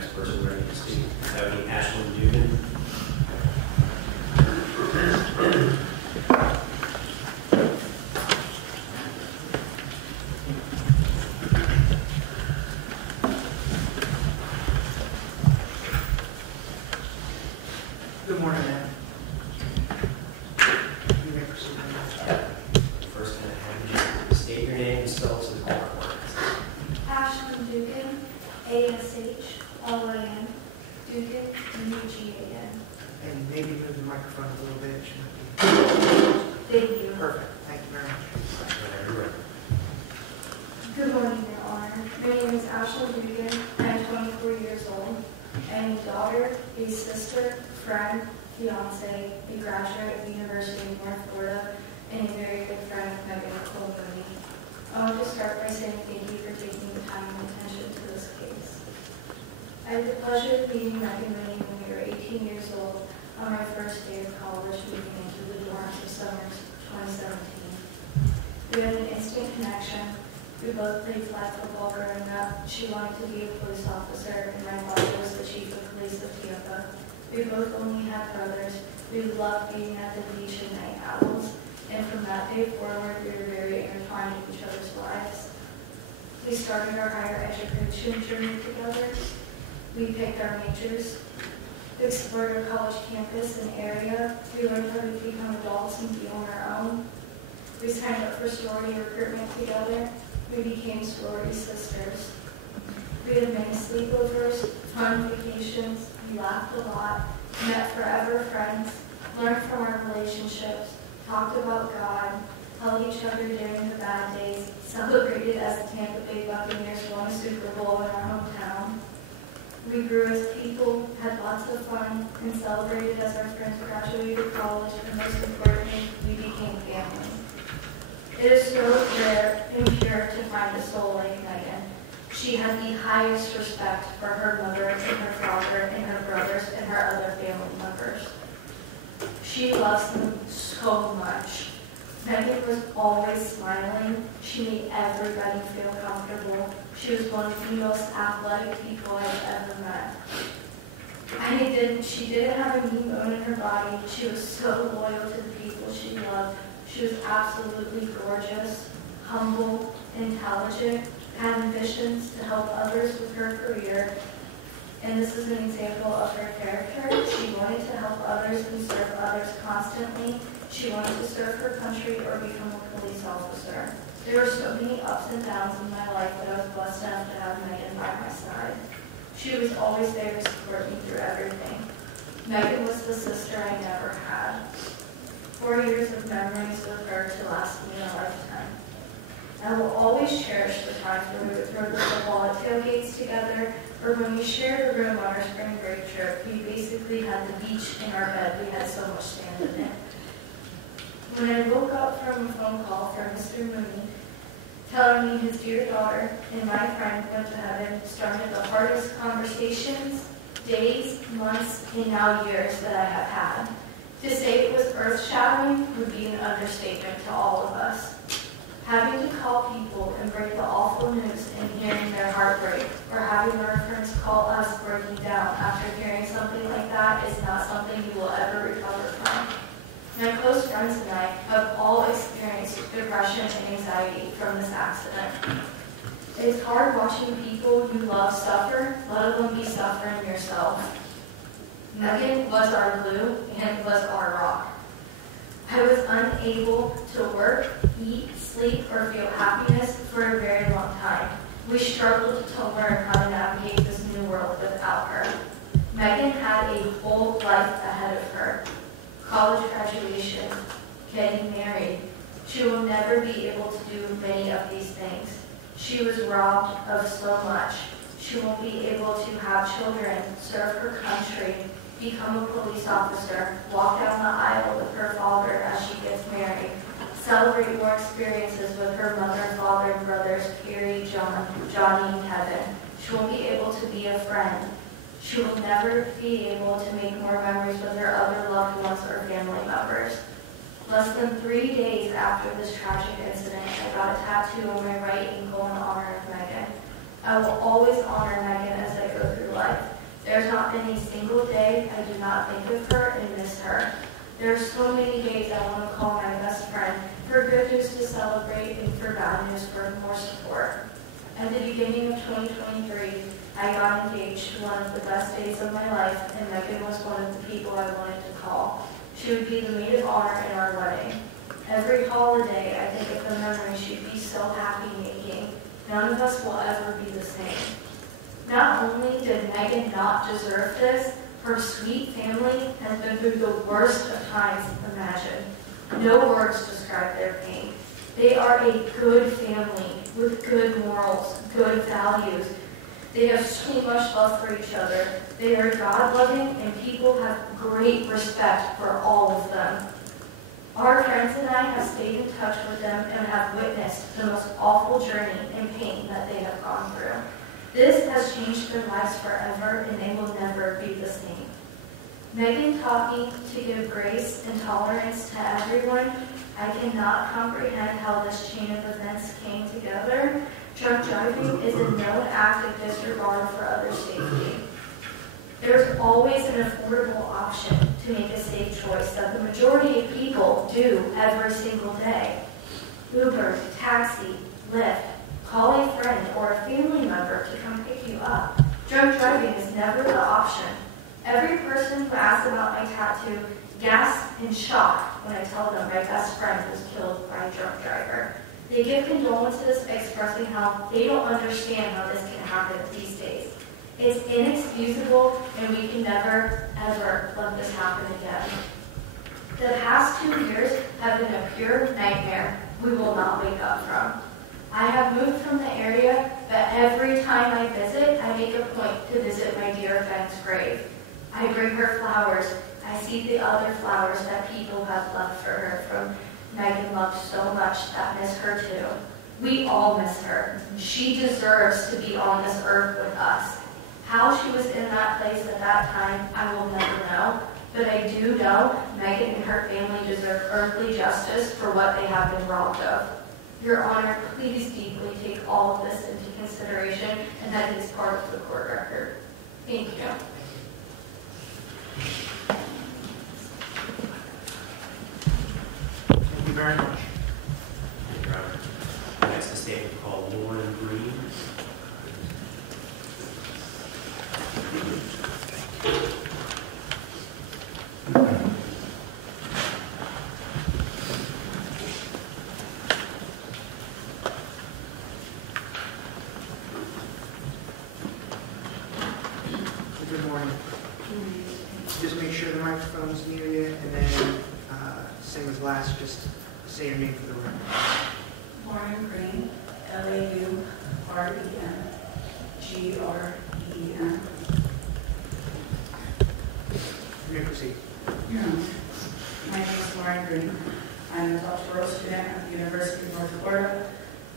next person ready to speak. That would be Ashlyn Dugan. Good morning, ma'am. You may proceed. First, can I have you state your name and spell to the court reporter? Ashlyn Dugan, ASHLYN, Dugan, UGAN. And maybe move the microphone a little bit. She might Thank you. be perfect. Thank you very much. Whenever you're ready. Good morning, Your Honor. My name is Ashlyn Dugan. I am 24 years old. I am a daughter, a sister, friend, fiance, a graduate of the University of North Florida, and a very good friend of Megan Mooney. I want to start by saying thank you for taking the time and attention to this case. I had the pleasure of meeting Megan Mooney when we were 18 years old on my first day of college, moving into the dorms of summer 2017. We had an instant connection. We both played flag football growing up. She wanted to be a police officer, and my father was the chief of police of Tampa. We both only had brothers. We loved being at the beach and night owls, and from that day forward, we were very intertwined in each other's lives. We started our higher education journey together. We picked our majors. We explored our college campus and area. We learned how to become adults and be on our own. We signed up for sorority recruitment together. We became sorority sisters. We had many sleepovers, fun vacations, we laughed a lot, met forever friends, learned from our relationships, talked about God, held each other during the bad days, celebrated as the Tampa Bay Buccaneers won a Super Bowl in our hometown. We grew as people, had lots of fun, and celebrated as our friends graduated college, and most importantly, we became family. It is so rare and pure to find a soul like Megan. She had the highest respect for her mother and her father and her brothers and her other family members. She loves them so much. Megan was always smiling. She made everybody feel comfortable. She was one of the most athletic people I've ever met. She didn't have a mean bone in her body. She was so loyal to the people she loved. She was absolutely gorgeous, humble, intelligent, had ambitions to help others with her career. And this is an example of her character. She wanted to help others and serve others constantly. She wanted to serve her country or become a police officer. There were so many ups and downs in my life, but I was blessed enough to have Megan by my side. She was always there to support me through everything. Megan was the sister I never had. 4 years of memories with her to last me a lifetime. I will always cherish the times when we would throw the football at tailgates together, or when we shared a room on our spring break trip. We basically had the beach in our bed. We had so much sand in it. When I woke up from a phone call from Mr. Mooney, telling me his dear daughter and my friend went to heaven, started the hardest conversations, days, months, and now years that I have had. To say it was earth-shattering would be an understatement to all of us. Having to call people and break the awful news and hearing their heartbreak, or having our friends call us breaking down after hearing something like that is not something you will ever recover from. My close friends and I have all experienced depression and anxiety from this accident. It is hard watching people you love suffer, let alone be suffering yourself. Megan was our glue and was our rock. I was unable to work, eat, sleep, or feel happiness for a very long time. We struggled to learn how to navigate this new world without her. Megan had a whole life ahead of her. College graduation, getting married. She will never be able to do many of these things. She was robbed of so much. She won't be able to have children, serve her country, become a police officer, walk down the aisle with her father as she gets married, celebrate more experiences with her mother, father, and brothers, Carrie, John, Johnny, and Kevin. She won't be able to be a friend. She will never be able to make more memories with her other loved ones or family members. Less than 3 days after this tragic incident, I got a tattoo on my right ankle in honor of Megan. I will always honor Megan as I go through life. There's not been a single day I do not think of her and miss her. There are so many days I want to call my best friend for good news to celebrate and for bad news for more support. At the beginning of 2023, I got engaged, one of the best days of my life, and Megan was one of the people I wanted to call. She would be the maid of honor in our wedding. Every holiday, I think of the memories she'd be so happy making. None of us will ever be the same. Not only did Megan not deserve this, her sweet family has been through the worst of times imagined. No words describe their pain. They are a good family with good morals, good values. They have so much love for each other. They are God-loving, and people have great respect for all of them. Our friends and I have stayed in touch with them and have witnessed the most awful journey and pain that they have gone through. This has changed their lives forever, and they will never be the same. Megan taught me to give grace and tolerance to everyone. I cannot comprehend how this chain of events came together. Drunk driving is a known act of disregard for others' safety. There's always an affordable option to make a safe choice that the majority of people do every single day. Uber, taxi, Lyft, call a friend or a family member to come pick you up. Drunk driving is never the option. Every person who asks about my tattoo gasps in shock when I tell them my best friend was killed by a drunk driver. They give condolences expressing how they don't understand how this can happen these days. It's inexcusable, and we can never, ever let this happen again. The past 2 years have been a pure nightmare we will not wake up from. I have moved from the area, but every time I visit, I make a point to visit my dear friend's grave. I bring her flowers. I see the other flowers that people have left for her from Megan loved so much that miss her too. We all miss her. She deserves to be on this earth with us. How she was in that place at that time, I will never know. But I do know Megan and her family deserve earthly justice for what they have been robbed of. Your Honor, please deeply take all of this into consideration and that it is part of the court record. Thank you. Thank you very much. Thank you, Robert. Next, a statement called Lauren Green. Good morning. Just make sure the microphone's near you, and then same as last, just say your name for the record. Lauren Green, Lauren You may proceed. My name is Lauren Green. I'm a doctoral student at the University of North Florida,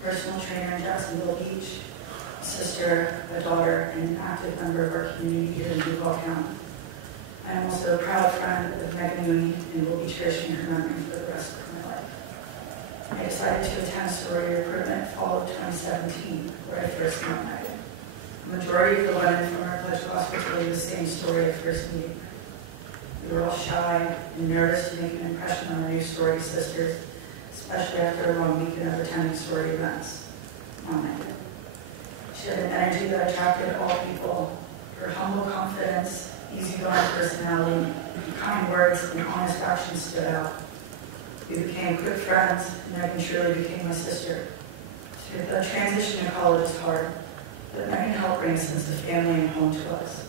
personal trainer in Jacksonville Beach, a sister, a daughter, and an active member of our community here in Duval County. I am also a proud friend of Megan Mooney and will be cherishing her memory for the rest of my life. I decided to attend sorority recruitment fall of 2017, where I first met Megan. The majority of the women from our pledge class will tell you the same story of first meeting. We were all shy and nervous to make an impression on our new sorority sisters, especially after a long weekend of attending sorority events. Megan. She had an energy that attracted all people. Her humble confidence, easygoing personality, kind words, and honest actions stood out. We became quick friends, and Megan truly became my sister. The transition to college is hard, but Megan helped bring a sense of family and home to us.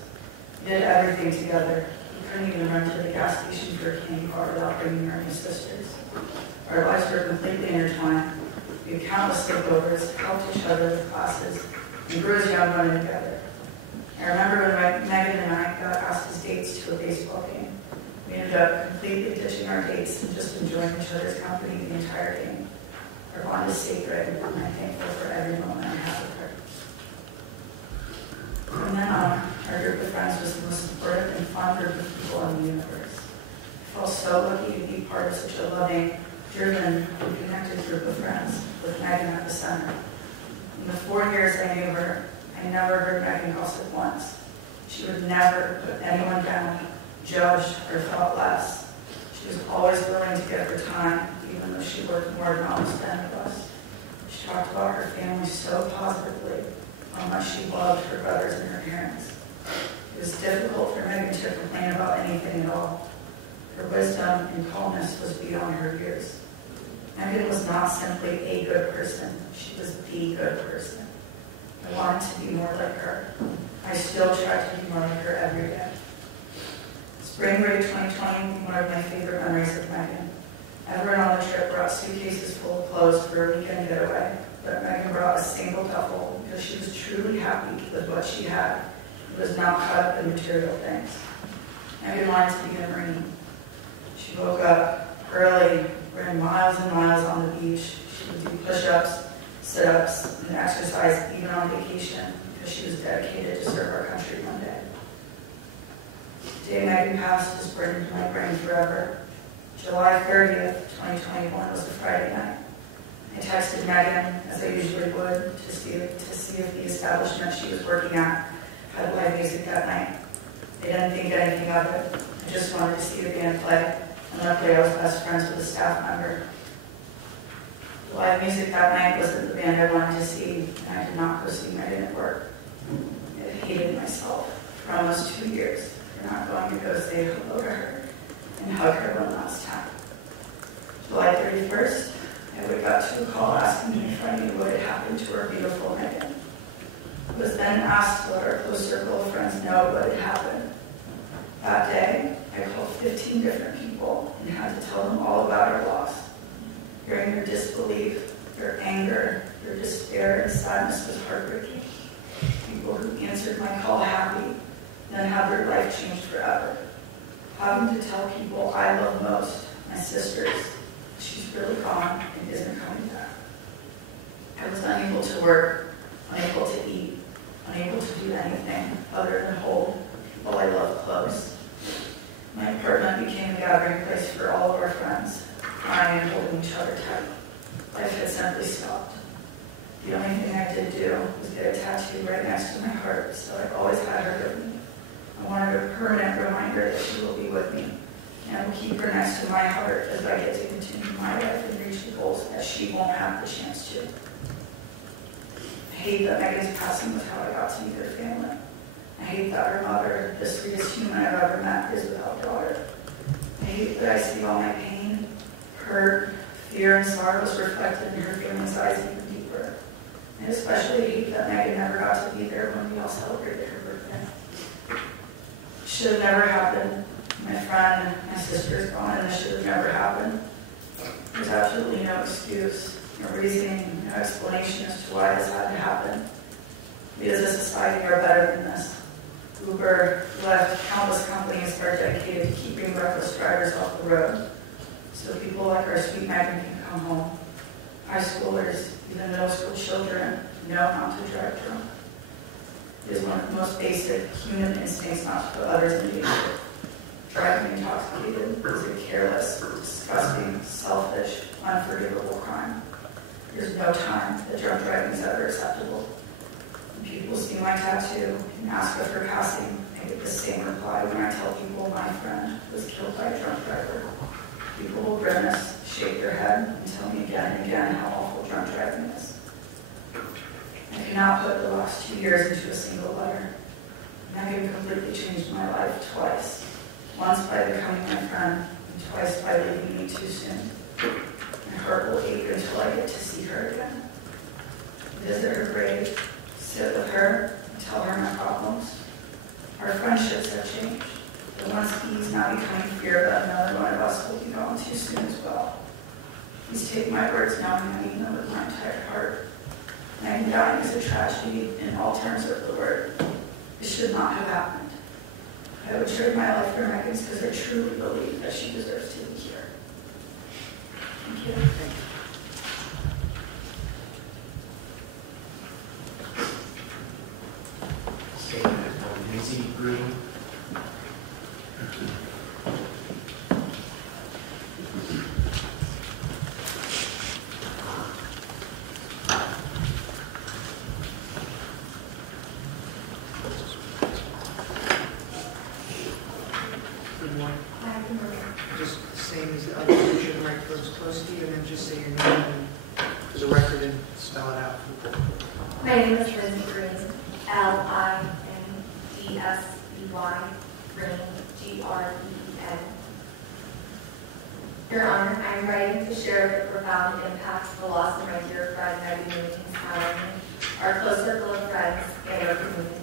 We did everything together. We couldn't even run to the gas station for a candy bar without bringing our new sisters. Our lives were completely intertwined. We had countless sleepovers, helped each other with classes, and grew as young women together. I remember when Megan and I got asked as dates to a baseball game. We ended up completely ditching our dates and just enjoying each other's company the entire game. Our bond is sacred, and I'm thankful for every moment I have with her. From then on, our group of friends was the most supportive and fun group of people in the universe. I felt so lucky to be part of such a loving, driven, and connected group of friends, with Megan at the center. In the 4 years I knew her, I never heard Megan gossip once. She would never put anyone down, judged, or felt less. She was always willing to give her time, even though she worked more than almost any of us. She talked about her family so positively, how much she loved her brothers and her parents. It was difficult for Megan to complain about anything at all. Her wisdom and calmness was beyond her years. Megan was not simply a good person, she was the good person. I wanted to be more like her. I still try to be more like her every day. Spring break 2020 was one of my favorite memories of Megan. Everyone on the trip brought suitcases full of clothes for a weekend getaway, but Megan brought a single duffel because she was truly happy with what she had. It was not caught up in material things. Megan wanted to be a Marine. She woke up early, ran miles and miles on the beach. She would do push-ups, sit-ups, and exercise even on vacation because she was dedicated to serve our country one day. The day Megan passed is burned into my brain forever. July 30th, 2021 was a Friday night. I texted Megan, as I usually would, to see if the establishment she was working at had live music that night. I didn't think anything of it. I just wanted to see the band play, and luckily I was best friends with a staff member. The live music that night wasn't the band I wanted to see, and I did not go see Megan at work. I hated myself for almost 2 years for not going to go say hello to her and hug her one last time. July 31st, I wake up to a call asking me if I knew what had happened to our beautiful Megan. I was then asked to let our close circle of friends know what had happened. That day, I called 15 different people and had to tell them all about our loss. Hearing their disbelief, their anger, their despair and sadness was heartbreaking. People who answered my call happy, then had their life changed forever. Having to tell people I love most, my sisters, she's really gone and isn't coming back. I was unable to work, unable to eat, unable to do anything other than hold people I love close. My apartment became a gathering place for all of our friends, crying and holding each other tight. Life had simply stopped. The only thing I did do was get a tattoo right next to my heart, so I always had her with me. I wanted a permanent reminder that she will be with me, and I will keep her next to my heart as I get to continue my life and reach the goals that she won't have the chance to. I hate that Megan's passing was how I got to meet her family. I hate that her mother, the sweetest human I've ever met, is without a daughter. I hate that I see all my pain, hurt, fear, and sorrows reflected in her family's eyes even deeper. I especially hate that Megan never got to be there when we all celebrated her birthday. It should have never happened. My friend, my sister's gone, and this should have never happened. There's absolutely no excuse, no reasoning, no explanation as to why this had to happen. We as a society are better than this. Uber, Lyft, countless companies are dedicated to keeping reckless drivers off the road, so people like our sweet Megan can come home. High schoolers, even middle school children, know how to drive drunk. It is one of the most basic human instincts not to put others in danger. Driving intoxicated is a careless, disgusting, selfish, unforgivable crime. There's no time that drunk driving is ever acceptable. When people see my tattoo and ask of her passing, I get the same reply when I tell people my friend was killed by a drunk driver. People will grimace, shake their head, and tell me again and again how awful drunk driving is. I cannot put the last 2 years into a single letter. Megan completely changed my life twice. Once by becoming my friend, and twice by leaving me too soon. My heart will ache until I get to see her again. Visit her grave, sit with her, and tell her my problems. Our friendships have changed. The once ease now becoming fear that another one of us will be gone too soon as well. Please take my words knowing I mean them with my entire heart. Megan dying is a tragedy in all terms of the word. It should not have happened. I would trade my life for Megan's because I truly believe that she deserves to be here. Thank you. Statement of Nancy Green. Good morning. Megan Mooney. Just the same as the other, make sure the microphone's close to you, and then just say your name for the record and spell it out. My name is Lindsay Green, L-I-N-D-S-E-Y, Green, G-R-E-E-N. Your Honor, I am writing to share the profound impact the loss of my dear friend Megan Mooney has had on me, our close circle of friends, and our community.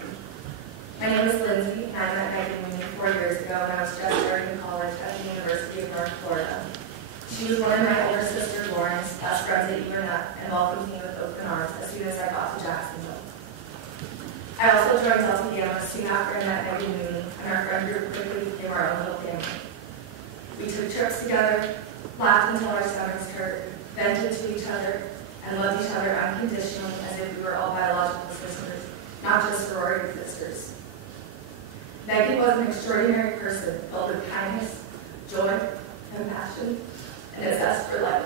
My name is Lindsay, and I met Megan Mooney 4 years ago when I was just starting college at the University of North Florida. She was one of my older sister Lauren's best friends at UNF and welcomed me with open arms as soon as I got to Jacksonville. I also joined Delta Gamma soon after I met Megan Mooney, and our friend group quickly became our own little family. We took trips together, laughed until our stomachs hurt, vented to each other, and loved each other unconditionally as if we were all biological sisters, not just sorority sisters. Megan was an extraordinary person filled with kindness, joy, compassion, and a zest for life.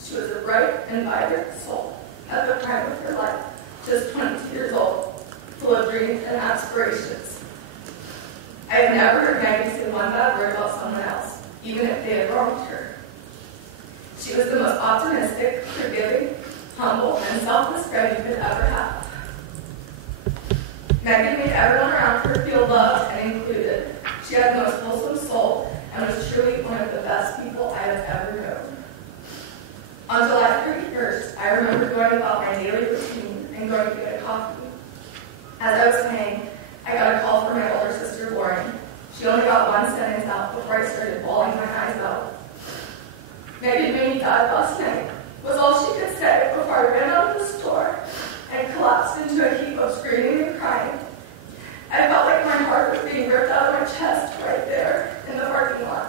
She was a bright and vibrant soul at the prime of her life, just 22 years old, full of dreams and aspirations. I have never heard Megan say one bad word about someone else, even if they had wronged her. She was the most optimistic, forgiving, humble, and selfless friend you could ever have. Megan made everyone around her feel loved and included. She had the most wholesome soul and was truly one of the best people I have ever known. On July 31st, I remember going about my daily routine and going to get a coffee. As I was paying, I got a call from my older sister, Lauren. She only got one sentence out before I started bawling my eyes out. Megan Mooney died last night, was all she could say before I ran out of the store and collapsed into a heap of screaming and crying. I felt like my heart was being ripped out of my chest right there in the parking lot.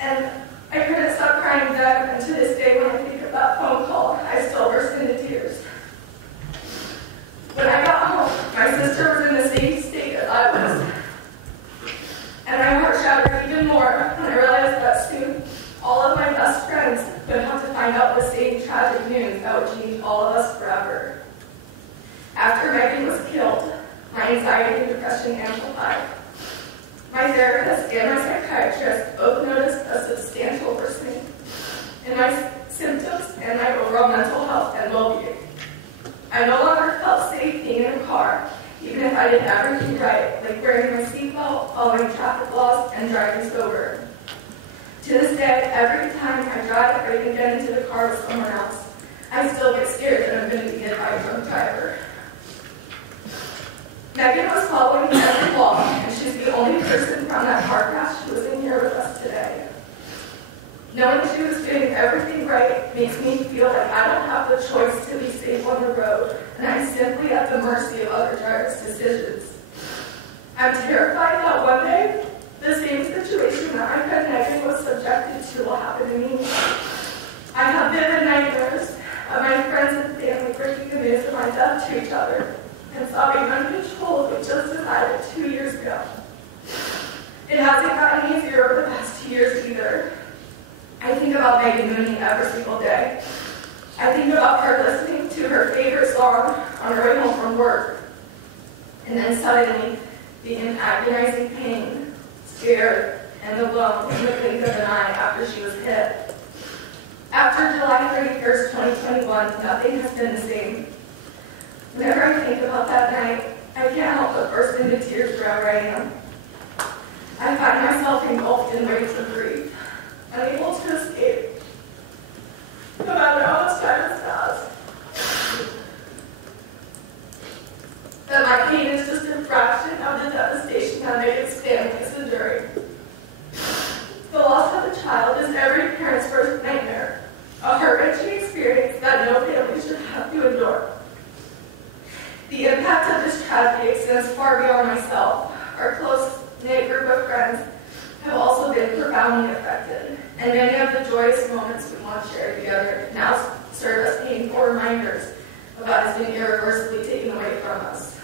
And I couldn't stop crying then, and to this day when I think of that phone call, I still burst into tears. When I got home, my sister was in the same state as I was. And my heart shattered even more when I realized that soon all of my best friends would have to find out the same tragic news that would change all of us forever. After Megan was killed, my anxiety and depression amplified. My therapist and my psychiatrist both noticed a substantial worsening in my symptoms and my overall mental health and well-being. I no longer felt safe being in a car, even if I did everything right, like wearing my seatbelt, following traffic laws, and driving sober. To this day, every time I drive or even get into the car with someone else, I still get scared that I'm going to be hit by a drunk driver. Megan was following every law, and she's the only person from that car crash who is in here with us today. Knowing she was doing everything right makes me feel like I don't have the choice to be safe on the road, and I'm simply at the mercy of other drivers' decisions. I'm terrified that one day, the same situation that my friend Megan was subjected to will happen to me. I have vivid nightmares of my friends and family breaking the news of my death to each other and sobbing uncontrollably just as I did 2 years ago. It hasn't gotten easier over the past 2 years either. I think about Megan Mooney every single day. I think about her listening to her favorite song on her way home from work, and then suddenly being in agonizing pain, scared, and alone in the blink of an eye after she was hit. After July 31st, 2021, nothing has been the same. Whenever I think about that night, I can't help but burst into tears wherever I am. I find myself engulfed in waves of grief, unable to escape, no matter how much time has passed. That my pain is just a fraction of the devastation that Megan's family is enduring. The loss of a child is every parent's worst nightmare, a heart-wrenching experience that no family should have to endure. The impact of this tragedy extends far beyond myself. Our close-knit group of friends have also been profoundly affected, and many of the joyous moments we once shared together now serve as painful reminders of what has been irreversibly taken away from us.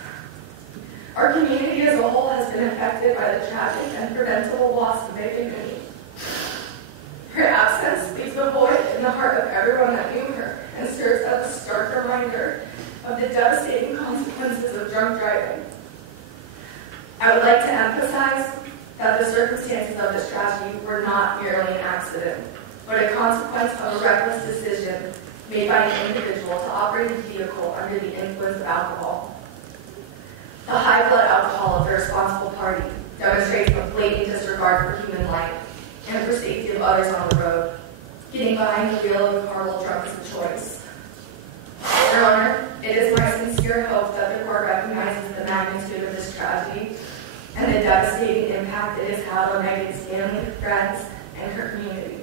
Our community as a whole has been affected by the tragic and preventable loss of Megan Mooney. Her absence leaves a void in the heart of everyone that knew her and serves as a stark reminder of the devastating consequences of drunk driving. I would like to emphasize that the circumstances of this tragedy were not merely an accident, but a consequence of a reckless decision made by an individual to operate his vehicle under the influence of alcohol. The high blood alcohol of the responsible party demonstrates a blatant disregard for human life and for safety of others on the road. Getting behind the wheel of a car while drunk is a choice. Your Honor, it is my sincere hope that the court recognizes the magnitude of this tragedy and the devastating impact it has had on Megan's family, friends, and her community.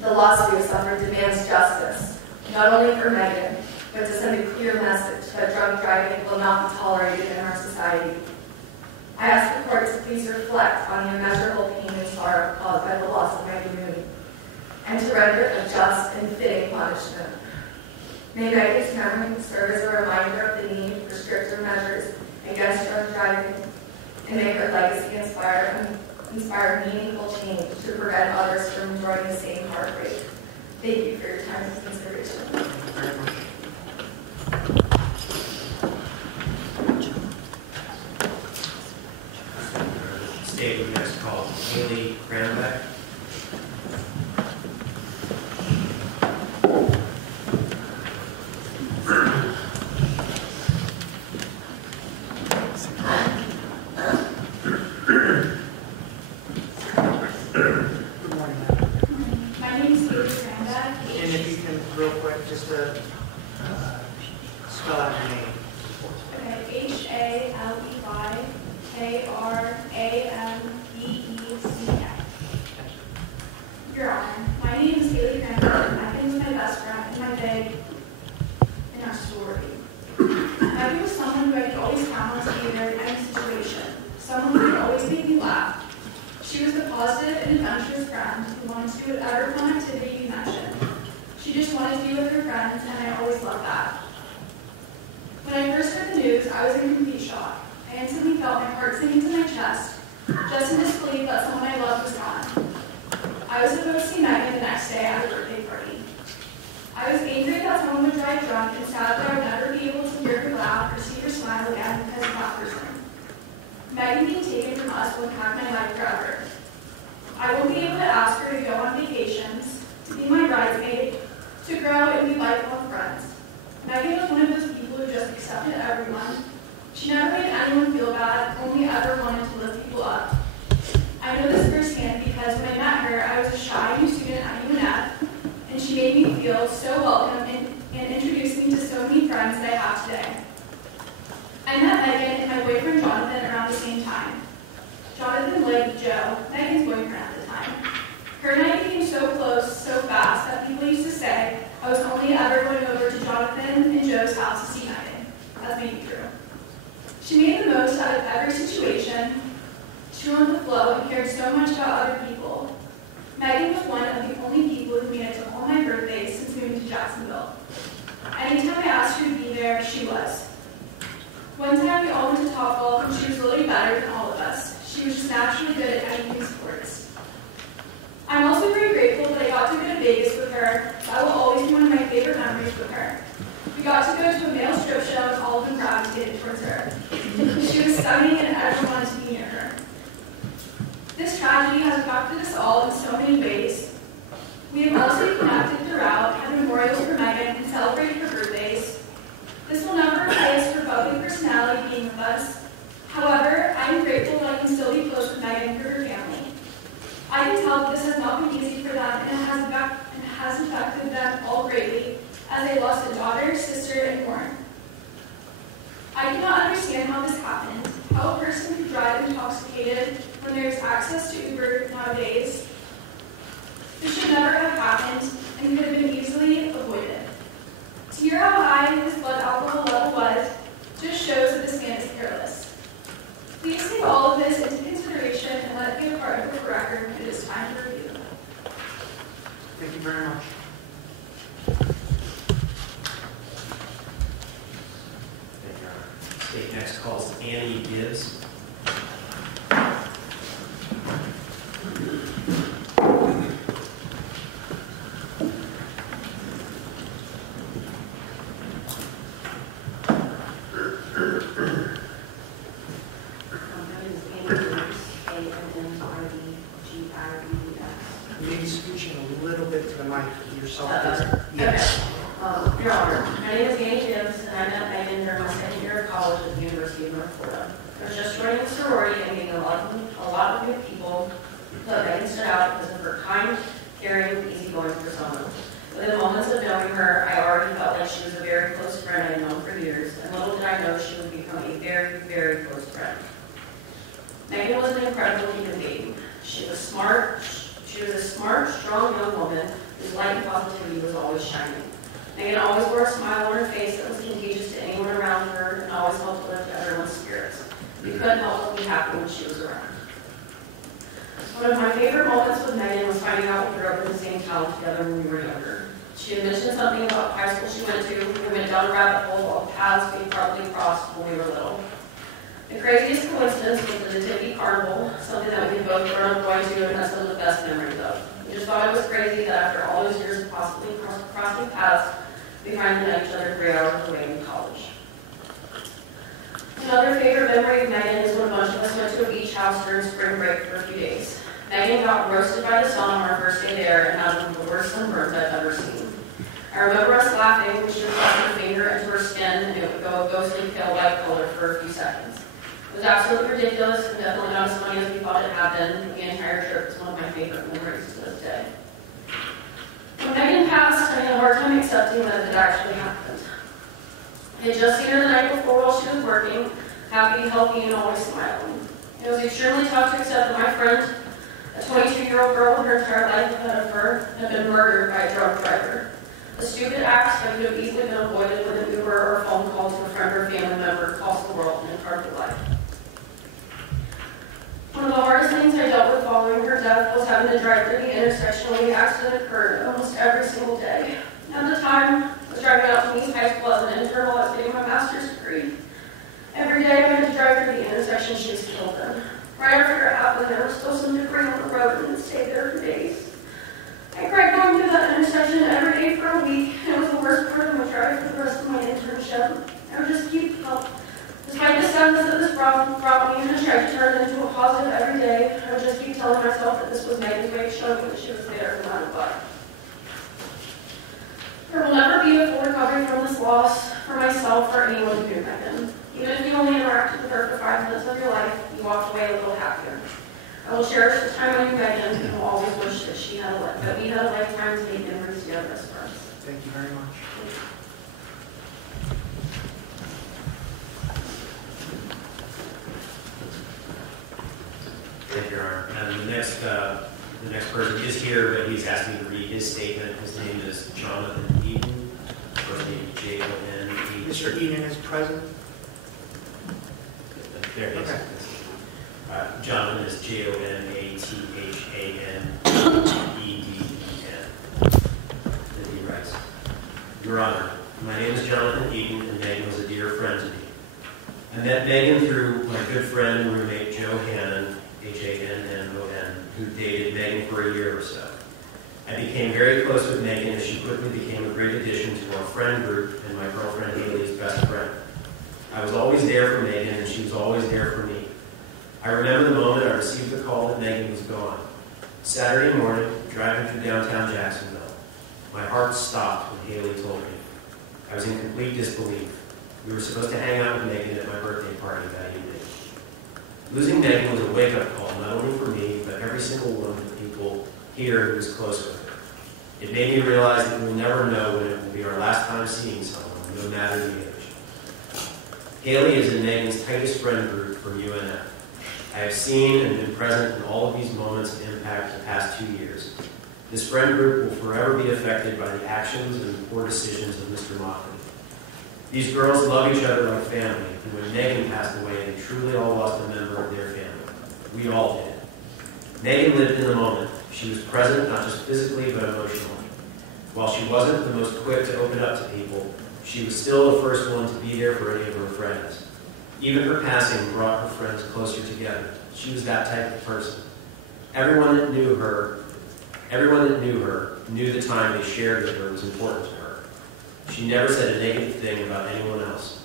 The loss we have suffered demands justice, not only for Megan, but to send a clear message that drunk driving will not be tolerated in our society. I ask the court to please reflect on the immeasurable pain and sorrow caused by the loss of Megan Mooney, and to render a just and fitting punishment. May Megan's memory serve as a reminder of the need for stricter measures against drunk driving, and may her legacy inspire meaningful change to prevent others from enduring the same heartbreak. Thank you for your time and consideration. Thank you very much. State with next call, Haley Cranbeck. Good morning, ma'am. My name is Haley Granda. And if you can, real quick, just spell out your name. Okay, HALEYKRAMBEECK. Your Honor, my name is Haley Granda, and Megan was my best friend and my babe in our sorority. Megan was someone who I could always count on to be there in any situation, someone who could always make me laugh. She was the positive and adventurous friend who wanted to do whatever fun activity you mentioned. She just wanted to be with her friends, and I always loved that. When I first heard the news, I was in complete shock. I instantly felt my heart sink into my chest, just in disbelief that someone I loved was gone. I was supposed to see Megan the next day at her birthday party. I was angry that someone would drive drunk and sad that I would never be able to hear her laugh or see her smile again because of that person. Megan being taken from us will impact my life forever. I won't be able to ask her to go on vacations, to be my bridesmaid, to grow and be lifelong friends. Megan was one of those people who just accepted everyone. She never made anyone feel bad, only ever wanted to lift people up. I know this firsthand because when I met her, I was a shy new student at UNF, and she made me feel so welcome and introduced me to so many friends that I have today. I met Megan and my boyfriend Jonathan around the same time. Jonathan lived Joe, Megan's boyfriend at the time. Her and I became so close, so fast, that people used to say I was only ever going over to Jonathan and Joe's house to see Megan. That's maybe true. She made the most out of every situation. She went with the flow and cared so much about other people. Megan was one of the only people who made it to all my birthdays since moving to Jacksonville. Anytime I asked her to be there, she was. One time we all went to Topgolf and she was really better than all of us. She was just naturally good at anything sports. I'm also very grateful that I got to go to Vegas with her. That will always be one of my favorite memories with her. We got to go to a male strip show and all of them gravitated towards her. She was stunning and everyone wanted to be near her. This tragedy has affected us all in so many ways. We have also connected throughout, had memorials for Megan, and celebrated her birthdays. This will never replace her bubbly personality being with us. However, I am grateful that I can still be close with Megan and her family. I can tell that this has not been easy for them and has affected them all greatly, as they lost a daughter, sister, and more. I cannot understand how this happened, how a person could drive intoxicated when there is access to Uber nowadays. This should never have happened and could have been easily avoided. To hear how high his blood alcohol level was just shows that this man is careless. Please take all of this into consideration and let it be a part of the record when it is time to review. Thank you very much. Thank you, Your Honor. State next call is Annie Gibbs. the mic yourself. Okay. Yes. Your Honor, my name is Annie Gibbs, and I met Megan during my second year of college at the University of North Florida. I was just joining a sorority and meeting a lot of good people, but Megan stood out because of her kind, caring, easygoing persona. Within moments of knowing her, I already felt like she was a very close friend I had known for years, and little did I know she would become a very, very close friend. Megan was an incredible human being. She was smart. She was a smart, strong young woman whose light and positivity was always shining. Megan always wore a smile on her face that was contagious to anyone around her and always helped lift everyone's spirits. You couldn't help but be happy when she was around. One of my favorite moments with Megan was finding out we grew up in the same town together when we were younger. She had mentioned something about high school she went to. We went down a rabbit hole of paths we probably crossed when we were little. The craziest coincidence was the Nativity Carnival, something that we had both grown up going to and had some of the best memories of. We just thought it was crazy that after all those years of possibly crossing paths, we finally met each other 3 hours away in college. Another favorite memory of Megan is when a bunch of us went to a beach house during spring break for a few days. Megan got roasted by the sun on our first day there and had one of the worst sunburns I've ever seen. I remember us laughing when she was pressing her finger into her skin and it would go a ghostly pale white color for a few seconds. It was absolutely ridiculous and definitely not as funny as we thought it happened, but the entire trip was one of my favorite memories to this day. When Megan passed, I had a hard time accepting that it had actually happened. I had just seen her the night before while she was working, happy, healthy, and always smiling. It was extremely tough to accept that my friend, a 22-year-old girl with her entire life ahead of her, had been murdered by a drunk driver. A stupid act that could have easily been avoided with an Uber or a phone call to a friend or family member cost the world an incredible life. One of the hardest things I dealt with following her death was having to drive through the intersection where the accident occurred almost every single day. At the time, I was driving out to East High School as an intern while I was getting my master's degree. Every day I had to drive through the intersection she was killed in. Right after it happened, there was still some debris on the road and it stayed there for days. I cried going through that intersection every day for a week, and it was the worst part of my drive for the rest of my internship. I would just keep up. Despite the sadness that this brought me, and I tried to turn it into a positive every day, I would just keep telling myself that this was Megan's way of showing me that she was there no matter what. There will never be a full recovery from this loss for myself or anyone who knew Megan. Even if you only interacted with her for 5 minutes of your life, you walked away a little happier. I will cherish the time I knew Megan and will always wish that we had a lifetime to make memories together as friends. Thank you very much. Thank you, Your Honor. And the next person is here, but he's asked me to read his statement. His name is Jonathan Eden. First name J-O-N-E. Mr. Eden is present. There he is. Okay. Jonathan is Jonathan. And he writes, Your Honor, my name is Jonathan Eden, and Megan was a dear friend to me. I met Megan through my good friend and roommate Joe Hannon, Hannon, who dated Megan for a year or so. I became very close with Megan as she quickly became a great addition to our friend group and my girlfriend Haley's best friend. I was always there for Megan, and she was always there for me. I remember the moment I received the call that Megan was gone. Saturday morning, driving through downtown Jacksonville. My heart stopped when Haley told me. I was in complete disbelief. We were supposed to hang out with Megan at my birthday party that evening. Losing Megan was a wake-up call, not only for me, but every single one of the people here who was close with her. It made me realize that we will never know when it will be our last time seeing someone, no matter the age. Haley is in Megan's tightest friend group from UNF. I have seen and been present in all of these moments of impact the past 2 years. This friend group will forever be affected by the actions and poor decisions of Mr. Motley. These girls love each other like family, and when Megan passed away, they truly all lost a member of their family. We all did. Megan lived in the moment. She was present not just physically, but emotionally. While she wasn't the most quick to open up to people, she was still the first one to be there for any of her friends. Even her passing brought her friends closer together. She was that type of person. Everyone that knew her knew the time they shared with her was important to her. She never said a negative thing about anyone else.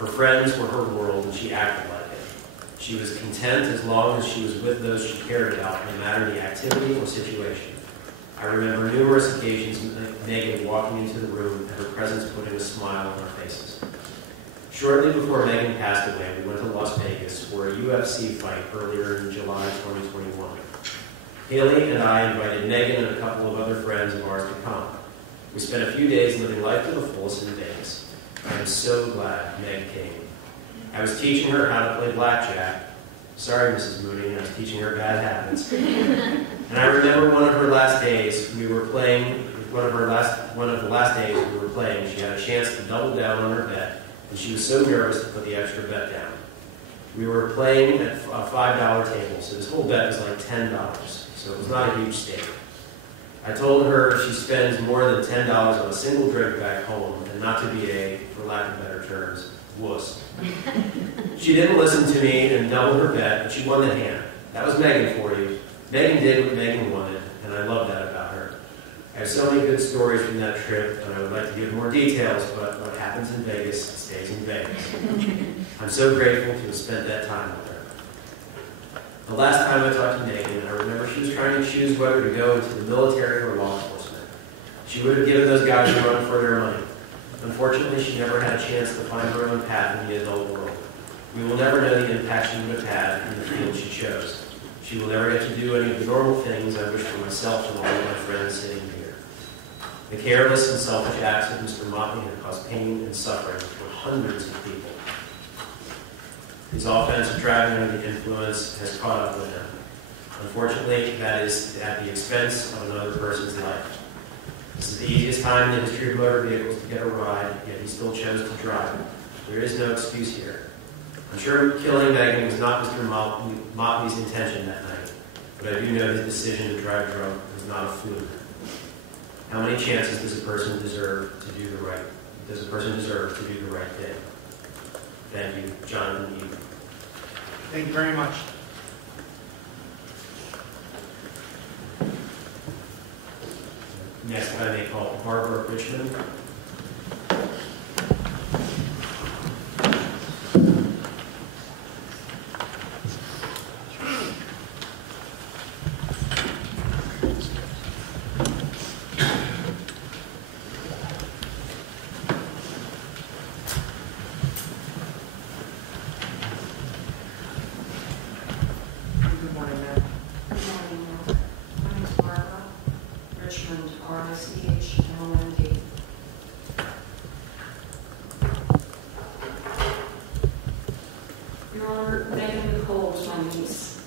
Her friends were her world, and she acted like it. She was content as long as she was with those she cared about, no matter the activity or situation. I remember numerous occasions Megan walking into the room and her presence putting a smile on our faces. Shortly before Megan passed away, we went to Las Vegas for a UFC fight earlier in July 2021. Haley and I invited Megan and a couple of other friends of ours to come. We spent a few days living life to the fullest in Vegas. I am so glad Meg came. I was teaching her how to play blackjack. Sorry, Mrs. Mooney, I was teaching her bad habits. And I remember one of the last days we were playing, she had a chance to double down on her bet, and she was so nervous to put the extra bet down. We were playing at a $5 table, so this whole bet was like $10, so it was not a huge stake. I told her if she spends more than $10 on a single drink back home, and not to be a, for lack of better terms, wuss. She didn't listen to me and doubled her bet, but she won the hand. That was Megan for you. Megan did what Megan wanted, and I love that about her. I have so many good stories from that trip, and I would like to give more details, but what happens in Vegas stays in Vegas. I'm so grateful to have spent that time with her. The last time I talked to Megan, I remember she was trying to choose whether to go into the military or law enforcement. She would have given those guys a run for their money. Unfortunately, she never had a chance to find her own path in the adult world. We will never know the impact she would have had in the field she chose. She will never get to do any of the normal things I wish for myself and all of my friends sitting here. The careless and selfish acts of Mr. Motley have caused pain and suffering for hundreds of people. His offensive driving under the influence has caught up with him. Unfortunately, that is at the expense of another person's life. This is the easiest time in the history of motor vehicles to get a ride, yet he still chose to drive. There is no excuse here. I'm sure killing Megan was not Mr. Motley's intention that night, but I do know his decision to drive drunk was not a fluke. How many chances does a person deserve to do the right thing? Thank you, Jonathan Eden. Thank you very much. Next, I may call Barbara Richmond. Good morning, ma'am. Good morning, ma'am. My name is Barbara Richmond, R-I-C-H-M-O-N-D. Your Honor, Megan Nicole was my niece.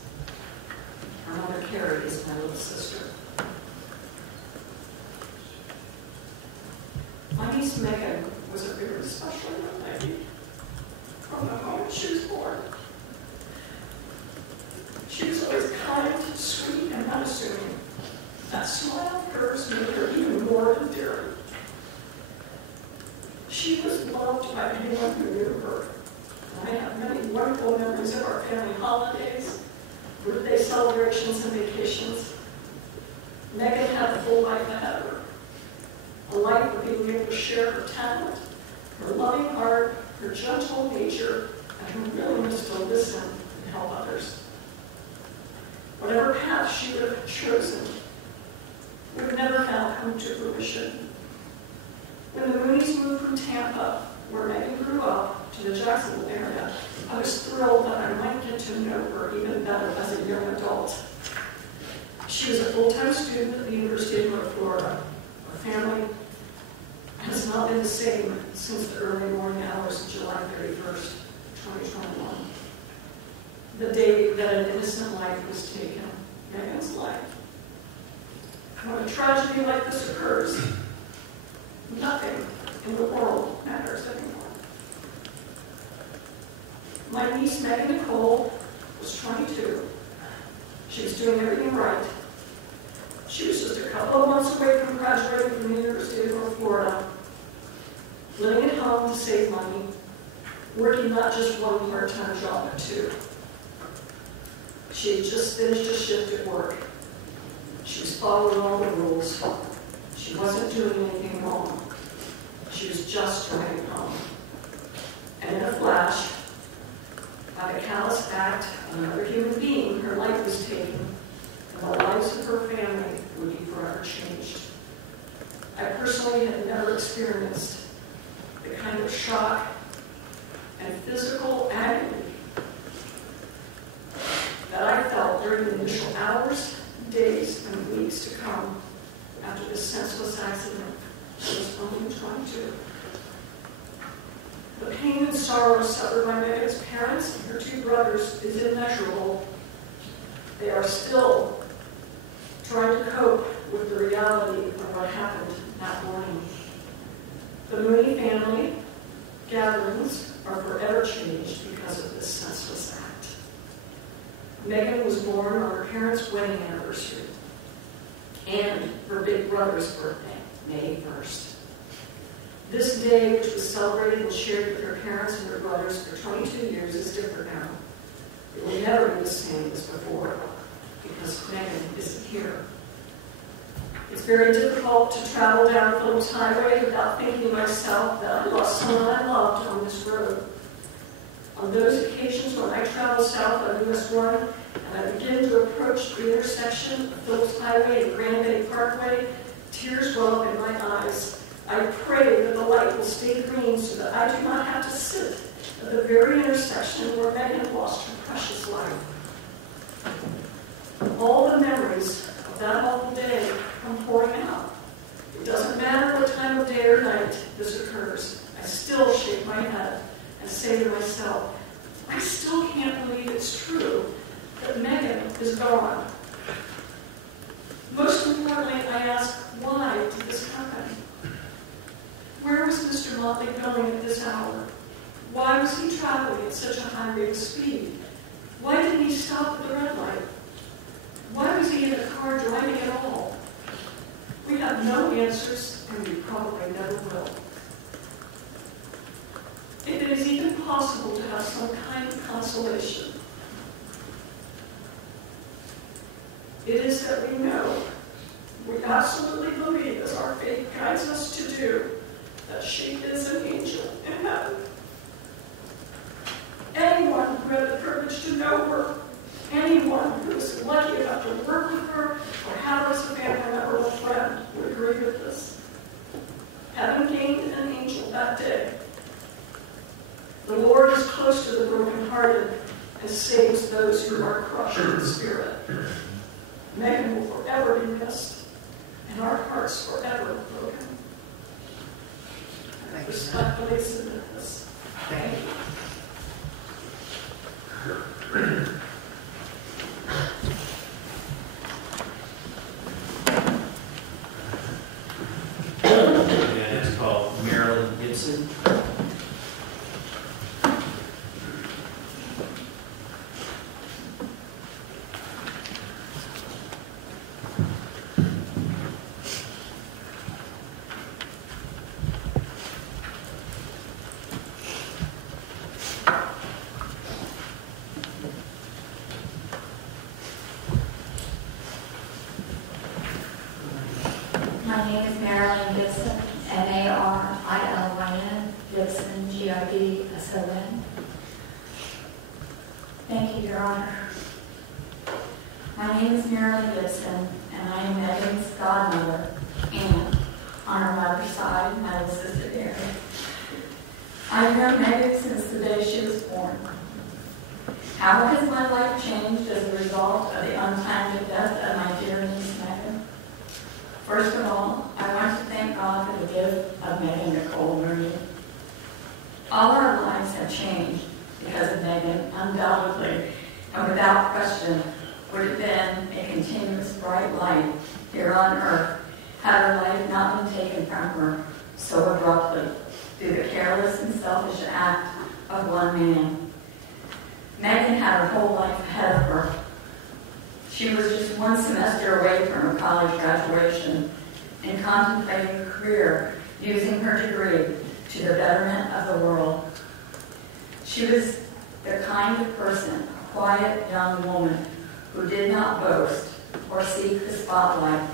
Her mother, Carrie, is my little sister. My niece, Megan, was a very special young lady from the moment she was born. She was always kind, sweet, and unassuming. That smile of hers made her even more endearing. She was loved by anyone who knew her. And I have many wonderful memories of our family holidays, birthday celebrations, and vacations. Megan had a full life ahead of her. A life of being able to share her talent, her loving heart, her gentle nature, and her willingness to listen and help others. Whatever path she would have chosen would have never come to fruition. When the Moonies moved from Tampa, where Megan grew up, to the Jacksonville area, I was thrilled that I might get to know her even better as a young adult. She was a full-time student at the University of North Florida. Her family has not been the same since the early morning hours of July 31st, 2021. The day that an innocent life was taken, Megan's life. When a tragedy like this occurs, nothing in the world matters anymore. My niece, Megan Nicole, was 22. She was doing everything right. She was just a couple of months away from graduating from the University of North Florida, living at home to save money, working not just one part-time job, but two. She had just finished a shift at work. She was following all the rules. She wasn't doing anything wrong. She was just driving home. And in a flash, by the callous act of another human being, her life was taken, and and the lives of her family would be forever changed. I personally had never experienced the kind of shock and physical agony that I felt during the initial hours, days, and weeks to come after this senseless accident. She was only 22. The pain and sorrow suffered by Megan's parents and her two brothers is immeasurable. They are still trying to cope with the reality of what happened that morning. The Mooney family gatherings are forever changed because of this senseless act. Megan was born on her parents' wedding anniversary and her big brother's birthday, May 1st. This day, which was celebrated and shared with her parents and her brothers for 22 years, is different now. It will never be the same as before because Megan isn't here. It's very difficult to travel down Phillips Highway without thinking to myself that I lost someone I loved on this road. On those occasions when I travel south on US 1 and I begin to approach the intersection of Phillips Highway and Grand Bay Parkway, tears well up in my eyes. I pray that the light will stay green so that I do not have to sit at the very intersection where Megan lost her precious life. All the memories of that awful day come pouring out. It doesn't matter what time of day or night this occurs. I still shake my head and say to myself, I still can't believe it's true that Megan is gone. Most importantly, I ask, why did this happen? Where was Mr. Motley going at this hour? Why was he traveling at such a high rate of speed? Why didn't he stop at the red light? Why was he in a car driving at all? We have no answers, and we probably never will. If it is even possible to have some kind of consolation, it is that we know, we absolutely believe, as our faith guides us to do, that she is an angel in heaven. Anyone who had the privilege to know her, anyone who was lucky enough to work with her or have her as a family member or friend would agree with this. Having gained an angel that day, the Lord is close to the brokenhearted and saves those who are crushed in spirit. Megan will forever be missed, and our hearts forever broken. I respectfully submit this. Thank you. It's called Marilyn Gibson. My name is Marilyn Gibson, Marilyn Gibson, Gibson. Thank you, Your Honor. My name is Marilyn Gibson, and I am Megan's godmother, and on her mother's side, my little sister Mary. I've known Megan since the day she was born. How has my life changed as a result of the untimely death of my dear niece Megan? First of all, I want to thank God for the gift of Megan Nicole Mooney. All our lives have changed because of Megan, undoubtedly, and without question, would have been a continuous bright light here on earth had her life not been taken from her so abruptly through the careless and selfish act of one man. Megan had her whole life ahead of her. She was just one semester away from her college graduation and contemplating a career using her degree to the betterment of the world. She was the kind of person, a quiet young woman who did not boast or seek the spotlight,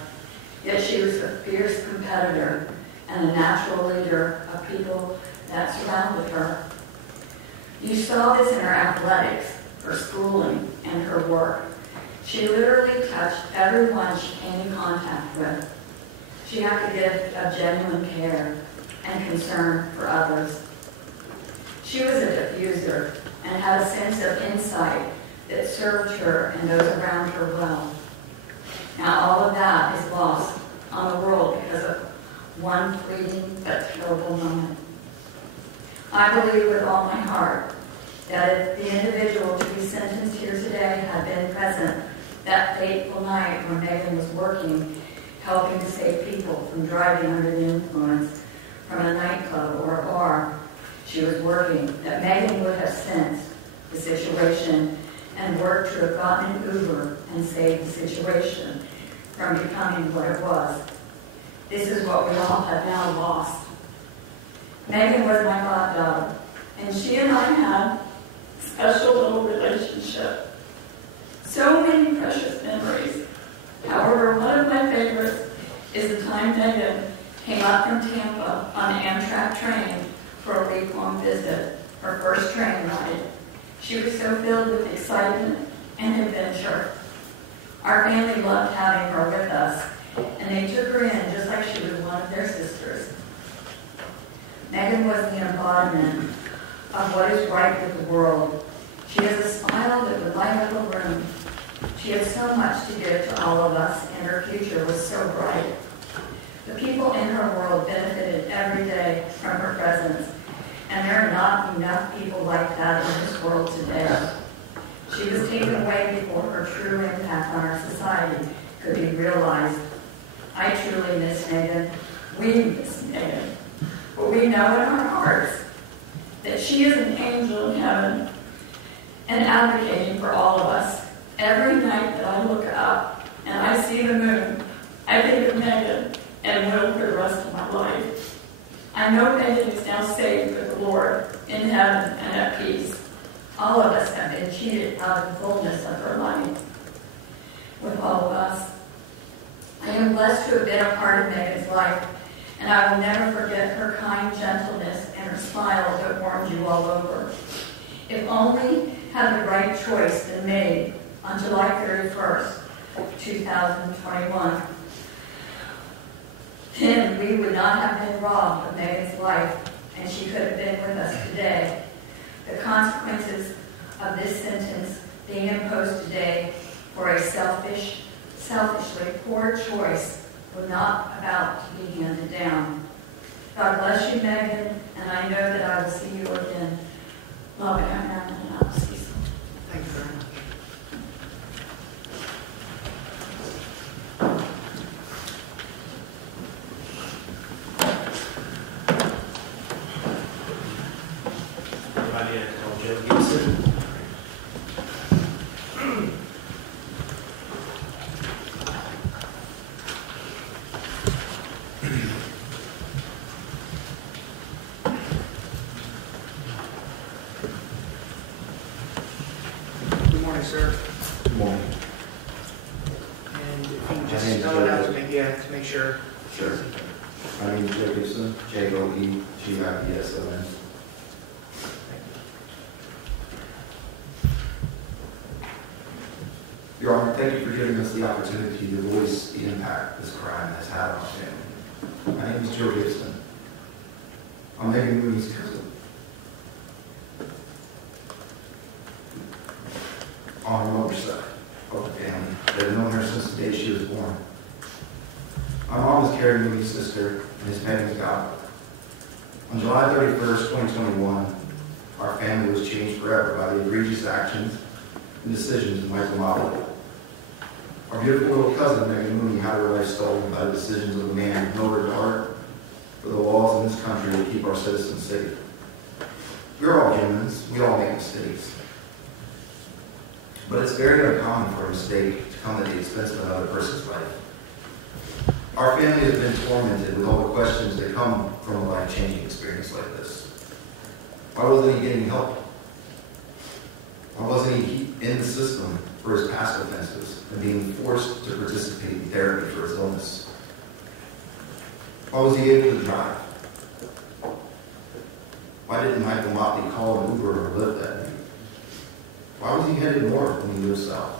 yet she was a fierce competitor and a natural leader of people that surrounded her. You saw this in her athletics, her schooling, and her work. She literally touched everyone she came in contact with. She had the gift of genuine care and concern for others. She was a diffuser and had a sense of insight that served her and those around her well. Now all of that is lost on the world because of one fleeting but terrible moment. I believe with all my heart that if the individual to be sentenced here today had been present that fateful night when Megan was working, helping to save people from driving under the influence from a nightclub or a bar she was working, that Megan would have sensed the situation and worked to have gotten an Uber and saved the situation from becoming what it was. This is what we all have now lost. Megan was my goddaughter, and she and I had a special little relationship. So many precious memories. However, one of my favorites is the time Megan came up from Tampa on an Amtrak train for a week-long visit, her first train ride. She was so filled with excitement and adventure. Our family loved having her with us, and they took her in just like she was one of their sisters. Megan was the embodiment of what is right with the world. She has a smile that would light up a room. She had so much to give to all of us, and her future was so bright. The people in her world benefited every day from her presence, and there are not enough people like that in this world today. She was taken away before her true impact on our society could be realized. I truly miss Megan. We miss Megan. But we know in our hearts that she is an angel in heaven and advocating for all of us. Every night that I look up and I see the moon, I think of Megan and will for the rest of my life. I know Megan is now saved with the Lord in heaven and at peace. All of us have been cheated out of the fullness of her life. With all of us, I am blessed to have been a part of Megan's life, and I will never forget her kind gentleness and her smile that warmed you all over. If only had the right choice been made on July 31st, 2021, then we would not have been robbed of Megan's life, and she could have been with us today. The consequences of this sentence being imposed today for a selfishly poor choice were not about to be handed down. God bless you, Megan, and I know that I will see you again. Love and I will see you. Thank you very much. Everybody call Joe Gibson. Good morning, sir. Good morning. And if you can just My name is spell it out Joe. to make sure. Sure. My name is Joe Gibson, Joegibson. Your Honor, thank you for giving us the opportunity to voice the impact this crime has had on our family. My name is Joe Gibson. I'm Megan Mooney's cousin. On her mother's side of the family. They've known her since the day she was born. My mom is Carrie Mooney's sister and is Megan's godmother. On July 31st, 2021, our family was changed forever by the egregious actions and decisions of Michael Motley. Our beautiful little cousin, Megan Mooney, had her life stolen by the decisions of a man with no regard for the laws in this country to keep our citizens safe. We're all humans. We all make mistakes. But it's very uncommon for a mistake to come at the expense of another person's life. Our family has been tormented with all the questions that come from a life-changing experience like this. Why wasn't he getting help? Why wasn't he in the system for his past offenses and being forced to participate in therapy for his illness? Why was he able to drive? Why didn't Michael Motley call an Uber or Lyft that night? Why was he headed north when he lived south?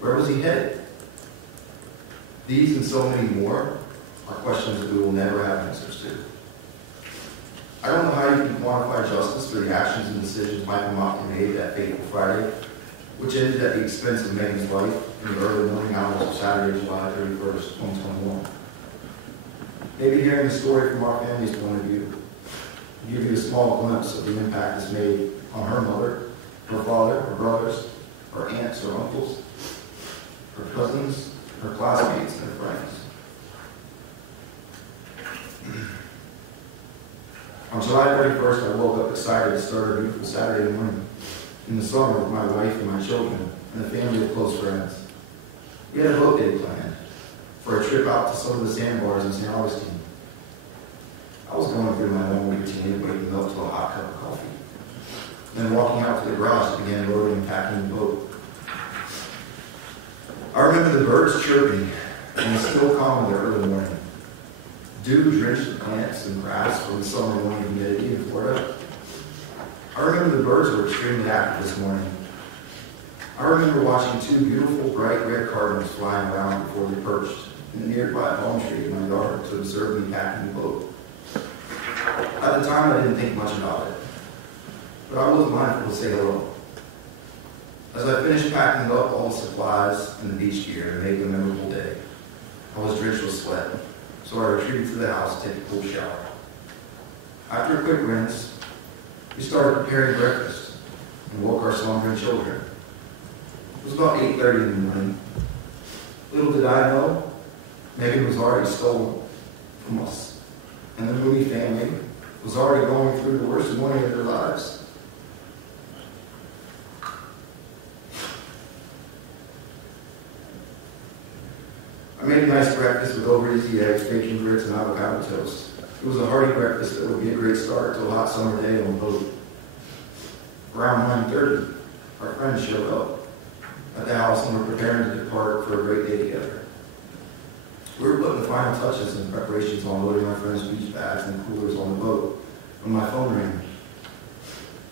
Where was he headed? These and so many more are questions that we will never have answers to. I don't know how you can quantify justice for the actions and decisions Michael Motley made that fateful Friday, which ended at the expense of Megan's life in the early morning hours of Saturday, July 31st, 2021. Maybe hearing the story from our family's point of view will give you a small glimpse of the impact it's made on her mother, her father, her brothers, her aunts, her uncles, her cousins, her classmates, and her friends. On July 31st, I woke up excited to start a beautiful Saturday morning in the summer with my wife and my children and a family of close friends. We had a boat day planned for a trip out to some of the sandbars in St. Augustine. I was going through my normal routine of waking up to a hot cup of coffee, then walking out to the garage to begin loading and packing the boat. I remember the birds chirping and the still calm of the early morning. Dew drenched the plants and grass from the summer morning humidity in Florida. I remember the birds were extremely active this morning. I remember watching two beautiful, bright red cardinals flying around before they perched in the nearby palm tree in my yard to observe me packing the boat. At the time, I didn't think much about it, but I was mindful to say hello. As I finished packing up all the supplies and the beach gear to make a memorable day, I was drenched with sweat, so I retreated to the house to take a cool shower. After a quick rinse, we started preparing breakfast and woke our slumbering children. It was about 8:30 in the morning. Little did I know, Megan was already stolen from us, and the Mooney family was already going through the worst morning of their lives. I made a nice breakfast with over-easy eggs, bacon, grits, and avocado toast. It was a hearty breakfast that would be a great start to a hot summer day on the boat. Around 9:30, our friends showed up at the house and were preparing to depart for a great day together. We were putting the final touches and preparations on loading our friends' beach bags and coolers on the boat when my phone rang.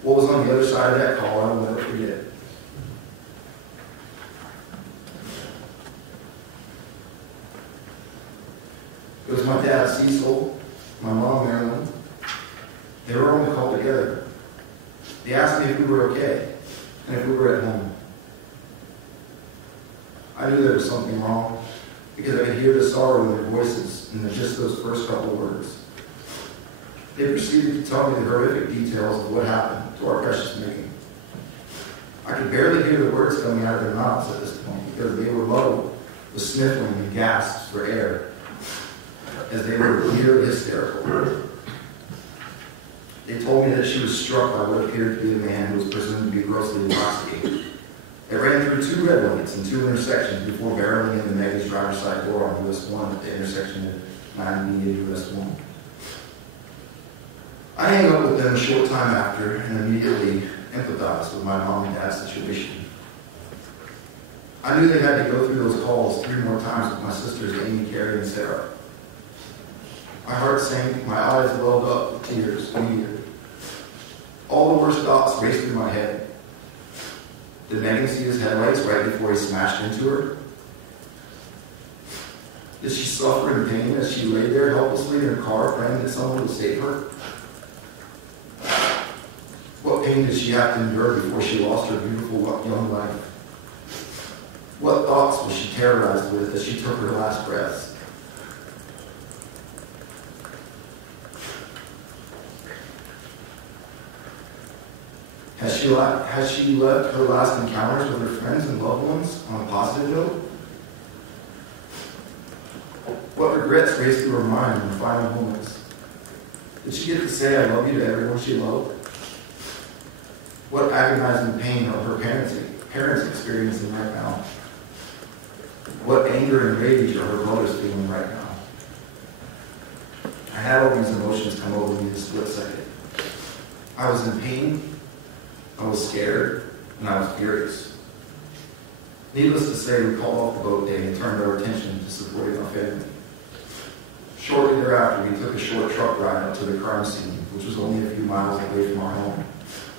What was on the other side of that call, I will never forget. It was my dad, Cecil, my mom, Marilyn. They were on the call together. They asked me if we were okay and if we were at home. I knew there was something wrong because I could hear the sorrow in their voices in just those first couple of words. They proceeded to tell me the horrific details of what happened to our precious Megan. I could barely hear the words coming out of their mouths at this point because they were low with sniffling and gasps for air as they were nearly hysterical. They told me that she was struck by what appeared to be a man who was presumed to be grossly intoxicated. It ran through two red lights and two intersections before barreling into Megan's driver's side door on US 1 at the intersection of 90 and US 1. I hung up with them a short time after and immediately empathized with my mom and dad's situation. I knew they had to go through those calls 3 more times with my sisters Amy, Carrie, and Sarah. My heart sank, my eyes welled up with tears immediately. All the worst thoughts raced through my head. Did Megan see his headlights right before he smashed into her? Did she suffer in pain as she lay there helplessly in her car praying that someone would save her? What pain did she have to endure before she lost her beautiful young life? What thoughts was she terrorized with as she took her last breaths? Has she left her last encounters with her friends and loved ones on a positive note? What regrets raced through her mind in the final moments? Did she get to say I love you to everyone she loved? What agonizing pain are her parents experiencing right now? What anger and rage are her brothers feeling right now? I had all these emotions come over me in a split second. I was in pain, I was scared, and I was furious. Needless to say, we called off the boat day and turned our attention to supporting our family. Shortly thereafter, we took a short truck ride up to the crime scene, which was only a few miles away from our home,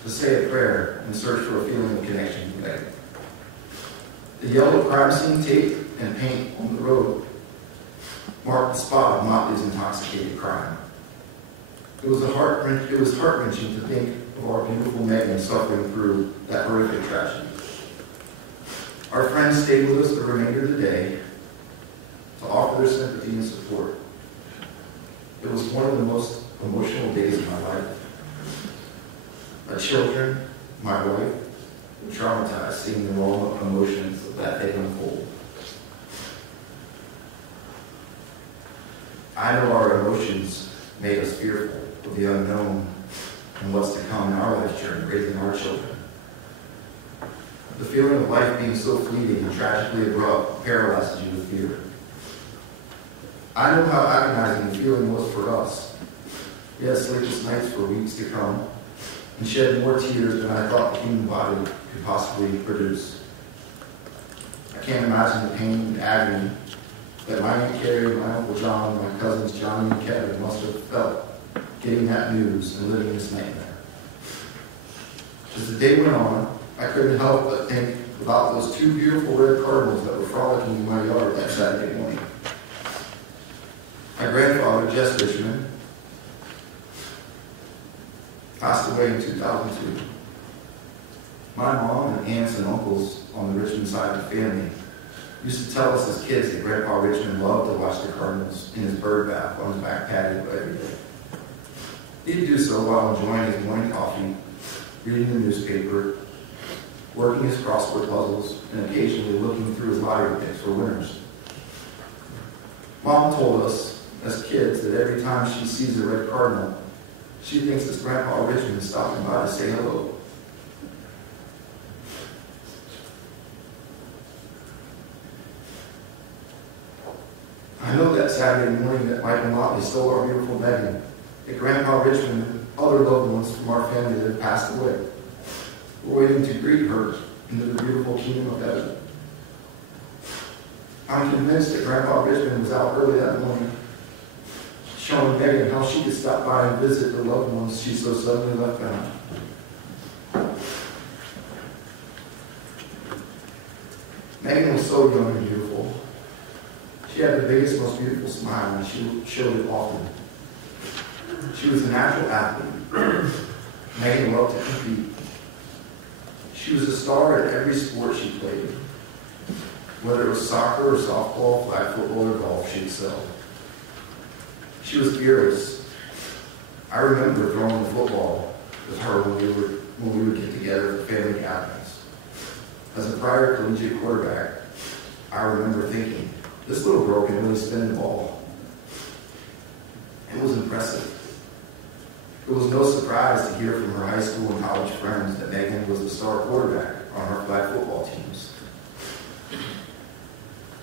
to say a prayer and search for a feeling of connection with Megan. The The yellow crime scene tape and paint on the road marked the spot of Motley's intoxicated crime. It was heart-wrenching to think of our beautiful Megan suffering through that horrific tragedy. Our friends stayed with us the remainder of the day to offer their sympathy and support. It was one of the most emotional days of my life. My children, my wife, were traumatized seeing the raw emotions of that day unfold. I know our emotions made us fearful of the unknown and what's to come in our life journey, raising our children. The feeling of life being so fleeting and tragically abrupt paralyzes you with fear. I know how agonizing the feeling was for us. We had sleepless nights for weeks to come and shed more tears than I thought the human body could possibly produce. I can't imagine the pain and agony that my Aunt Carrie, my Uncle John, and my cousins Johnny and Kevin must have felt getting that news and living this nightmare. As the day went on, I couldn't help but think about those two beautiful red cardinals that were frolicking in my yard that Saturday morning. My grandfather, Jess Richmond, passed away in 2002. My mom and aunts and uncles on the Richmond side of the family used to tell us as kids that Grandpa Richmond loved to watch the cardinals in his bird bath on his back patio every day. He'd do so while enjoying his morning coffee, reading the newspaper, working his crossword puzzles, and occasionally looking through his lottery picks for winners. Mom told us, as kids, that every time she sees a red cardinal, she thinks it's Grandpa Richmond stopping by to say hello. I know that Saturday morning that Mike and Motley stole our beautiful Megan, that Grandpa Richmond and other loved ones from our family that had passed away were waiting to greet her into the beautiful kingdom of heaven. I'm convinced that Grandpa Richmond was out early that morning, showing Megan how she could stop by and visit the loved ones she so suddenly left behind. Megan was so young and beautiful. She had the biggest, most beautiful smile, and she showed it often. She was a natural athlete. Megan loved to compete. She was a star at every sport she played. Whether it was soccer or softball, flag football, or golf, she excelled. She was fearless. I remember throwing the football with her when we would get together for family gatherings. As a prior collegiate quarterback, I remember thinking, this little girl can really spin the ball. It was impressive. It was no surprise to hear from her high school and college friends that Megan was the star quarterback on her flag football teams.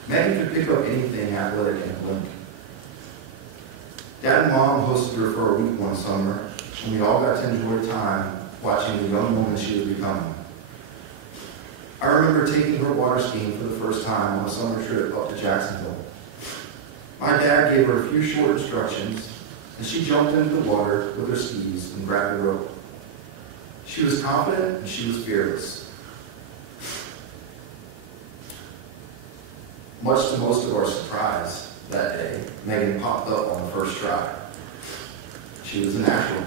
Megan could pick up anything athletic in a blink. Dad and Mom hosted her for a week one summer, and we all got to enjoy time watching the young woman she was becoming. I remember taking her water skiing for the first time on a summer trip up to Jacksonville. My dad gave her a few short instructions, and she jumped into the water with her skis and grabbed the rope. She was confident and she was fearless. Much to most of our surprise that day, Megan popped up on the first try. She was a natural.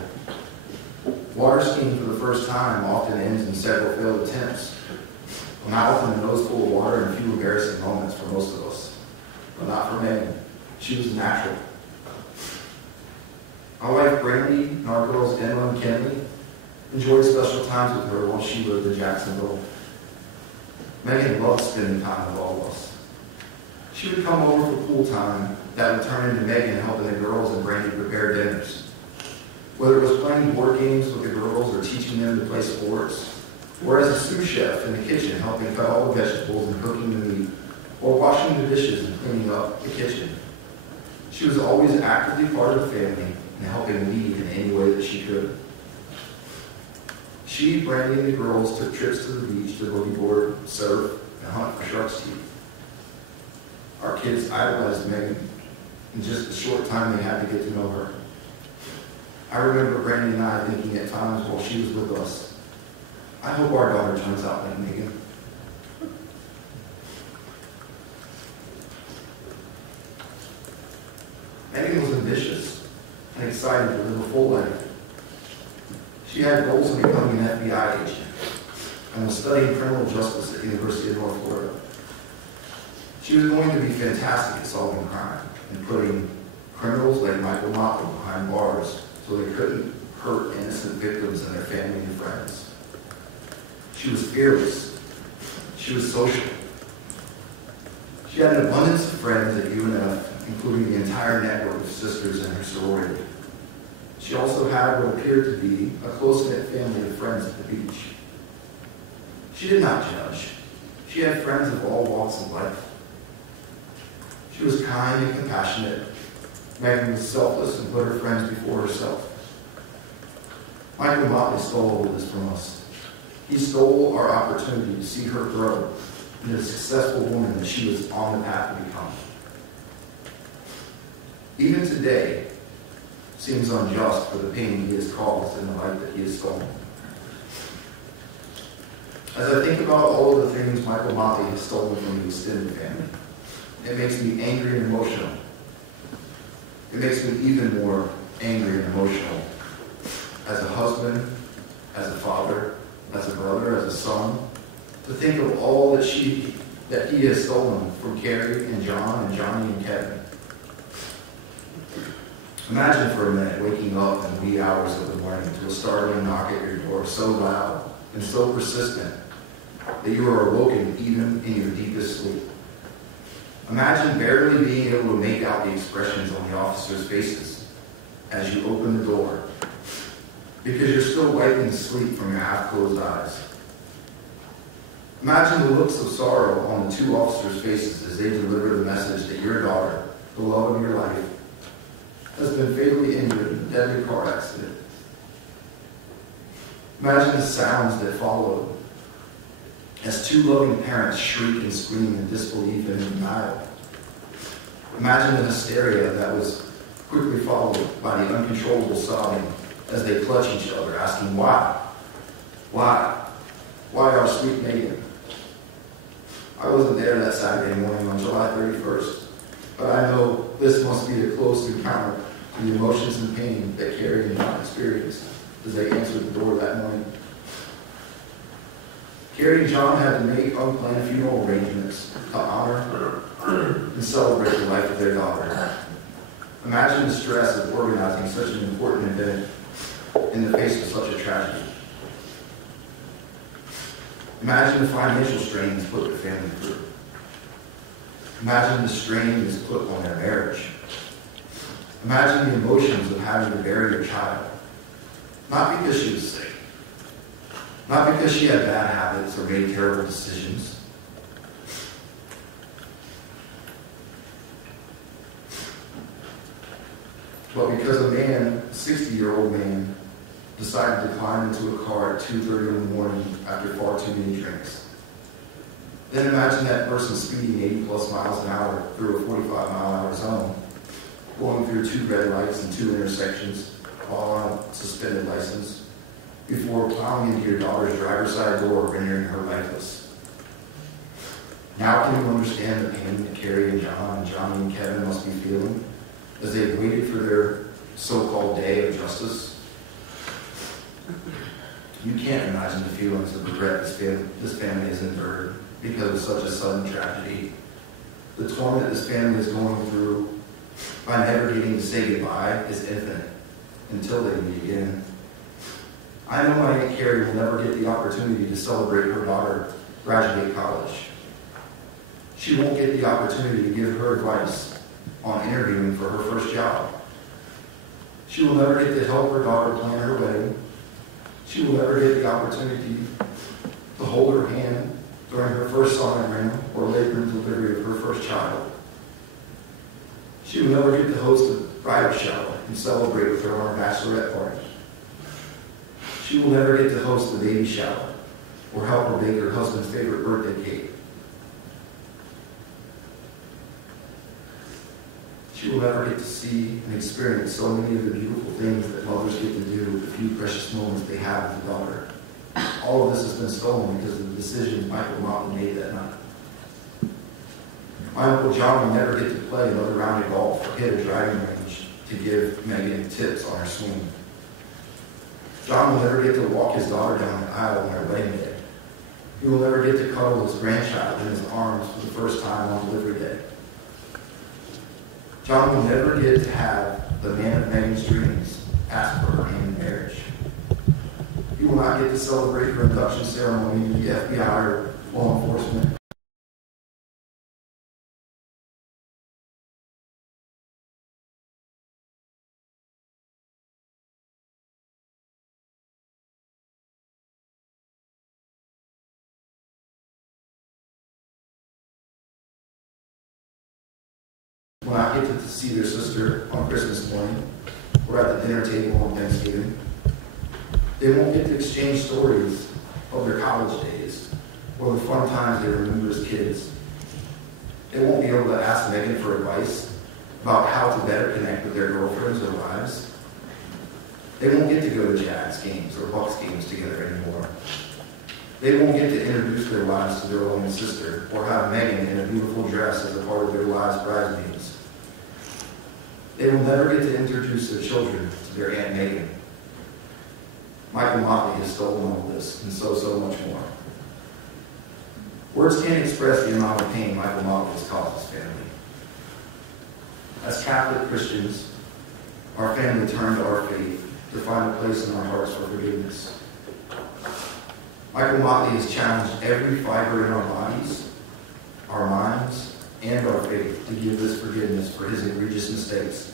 Water skiing for the first time often ends in several failed attempts. Well, not often a nose full of water and a few embarrassing moments for most of us. But not for Megan. She was a natural. My wife Brandy and our girls Emma and Kenley enjoyed special times with her while she lived in Jacksonville. Megan loved spending time with all of us. She would come over for pool time that would turn into Megan helping the girls and Brandy prepare dinners. Whether it was playing board games with the girls or teaching them to play sports, or as a sous chef in the kitchen helping cut all the vegetables and cooking the meat, or washing the dishes and cleaning up the kitchen. She was always actively part of the family and helping lead in any way that she could. She, Brandy, and the girls took trips to the beach to boogie board, surf, and hunt for shark's teeth. Our kids idolized Megan in just the short time they had to get to know her. I remember Brandy and I thinking at times while she was with us, I hope our daughter turns out like Megan. excited to live a full life. She had goals of becoming an FBI agent and was studying criminal justice at the University of North Florida. She was going to be fantastic at solving crime and putting criminals like Michael Motley behind bars so they couldn't hurt innocent victims and their family and friends. She was fearless. She was social. She had an abundance of friends at UNF, including the entire network of sisters in her sorority. She also had what appeared to be a close-knit family of friends at the beach. She did not judge. She had friends of all walks of life. She was kind and compassionate. Megan was selfless and put her friends before herself. Michael Motley stole all of this from us. He stole our opportunity to see her grow into the successful woman that she was on the path to become. Even today seems unjust for the pain he has caused and the life that he has stolen. As I think about all of the things Michael Motley has stolen from the extended family, it makes me angry and emotional. It makes me even more angry and emotional as a husband, as a father, as a brother, as a son, to think of all that he has stolen from Carrie and John and Johnny and Kevin. Imagine for a minute waking up in the wee hours of the morning to a startling knock at your door so loud and so persistent that you are awoken even in your deepest sleep. Imagine barely being able to make out the expressions on the officers' faces as you open the door because you're still wiping sleep from your half-closed eyes. Imagine the looks of sorrow on the two officers' faces as they deliver the message that your daughter, the love of your life, has been fatally injured in a deadly car accident. Imagine the sounds that followed as two loving parents shriek and scream in disbelief and in denial. Imagine the hysteria that was quickly followed by the uncontrollable sobbing as they clutch each other, asking why? Why? Why our sweet Megan? I wasn't there that Saturday morning on July 31st, but I know this must be the close encounter to the emotions and pain that Carrie and John experienced as they answered the door that morning. Carrie and John had to make unplanned funeral arrangements to honor and celebrate the life of their daughter. Imagine the stress of organizing such an important event in the face of such a tragedy. Imagine the financial strains put the family through. Imagine the strain this put on their marriage. Imagine the emotions of having to bury your child. Not because she was sick. Not because she had bad habits or made terrible decisions. But because a man, a 60-year-old man, decided to climb into a car at 2:30 in the morning after far too many drinks. Then imagine that person speeding 80 plus miles an hour through a 45-mile-an-hour zone, going through 2 red lights and 2 intersections while on a suspended license, before plowing into your daughter's driver's side door, rendering her lifeless. Now can you understand the pain that Carrie and John and Johnny and Kevin must be feeling as they waited for their so-called day of justice? You can't imagine the feelings of regret this family has endured because of such a sudden tragedy. The torment this family is going through by never getting to say goodbye is infinite until they meet again. I know my Aunt Carrie will never get the opportunity to celebrate her daughter graduate college. She won't get the opportunity to give her advice on interviewing for her first job. She will never get to help her daughter plan her wedding. She will never get the opportunity to hold her hand during her first sonogram or labor and delivery of her first child. She will never get to host a bridal shower and celebrate with her on her bachelorette party. She will never get to host the baby shower or help her bake her husband's favorite birthday cake. She will never get to see and experience so many of the beautiful things that mothers get to do with the few precious moments they have with the daughter. All of this has been stolen because of the decisions Michael Motley made that night. My Uncle John will never get to play another round of golf or hit a driving range to give Megan tips on her swing. John will never get to walk his daughter down the aisle on her wedding day. He will never get to cuddle his grandchild in his arms for the first time on delivery day. John will never get to have the man of Megan's dreams ask for her hand in marriage. He will not get to celebrate her induction ceremony with the FBI or law enforcement. Will not get to see their sister on Christmas morning or at the dinner table on Thanksgiving. They won't get to exchange stories of their college days or the fun times they remember as kids. They won't be able to ask Megan for advice about how to better connect with their girlfriends or wives. They won't get to go to Jags games or Bucks games together anymore. They won't get to introduce their wives to their only sister or have Megan in a beautiful dress as a part of their wives' bridesmaids. They will never get to introduce their children to their Aunt Megan. Michael Motley has stolen all this and so much more. Words can't express the amount of pain Michael Motley has caused his family. As Catholic Christians, our family turn to our faith to find a place in our hearts for forgiveness. Michael Motley has challenged every fiber in our bodies, our minds, and our faith to give this forgiveness for his egregious mistakes.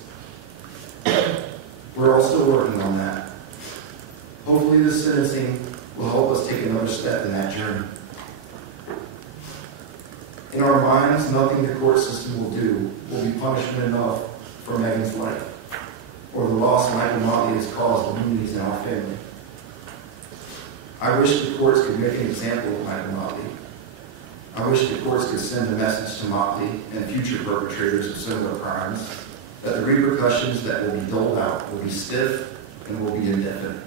We're all still working on that. Hopefully this sentencing will help us take another step in that journey. In our minds, nothing the court system will do will be punishment enough for Megan's life or the loss Michael Motley has caused the Mooneys in our family. I wish the courts could make an example of Michael Motley. I wish the courts could send a message to Motley and future perpetrators of similar crimes that the repercussions that will be doled out will be stiff and will be indefinite.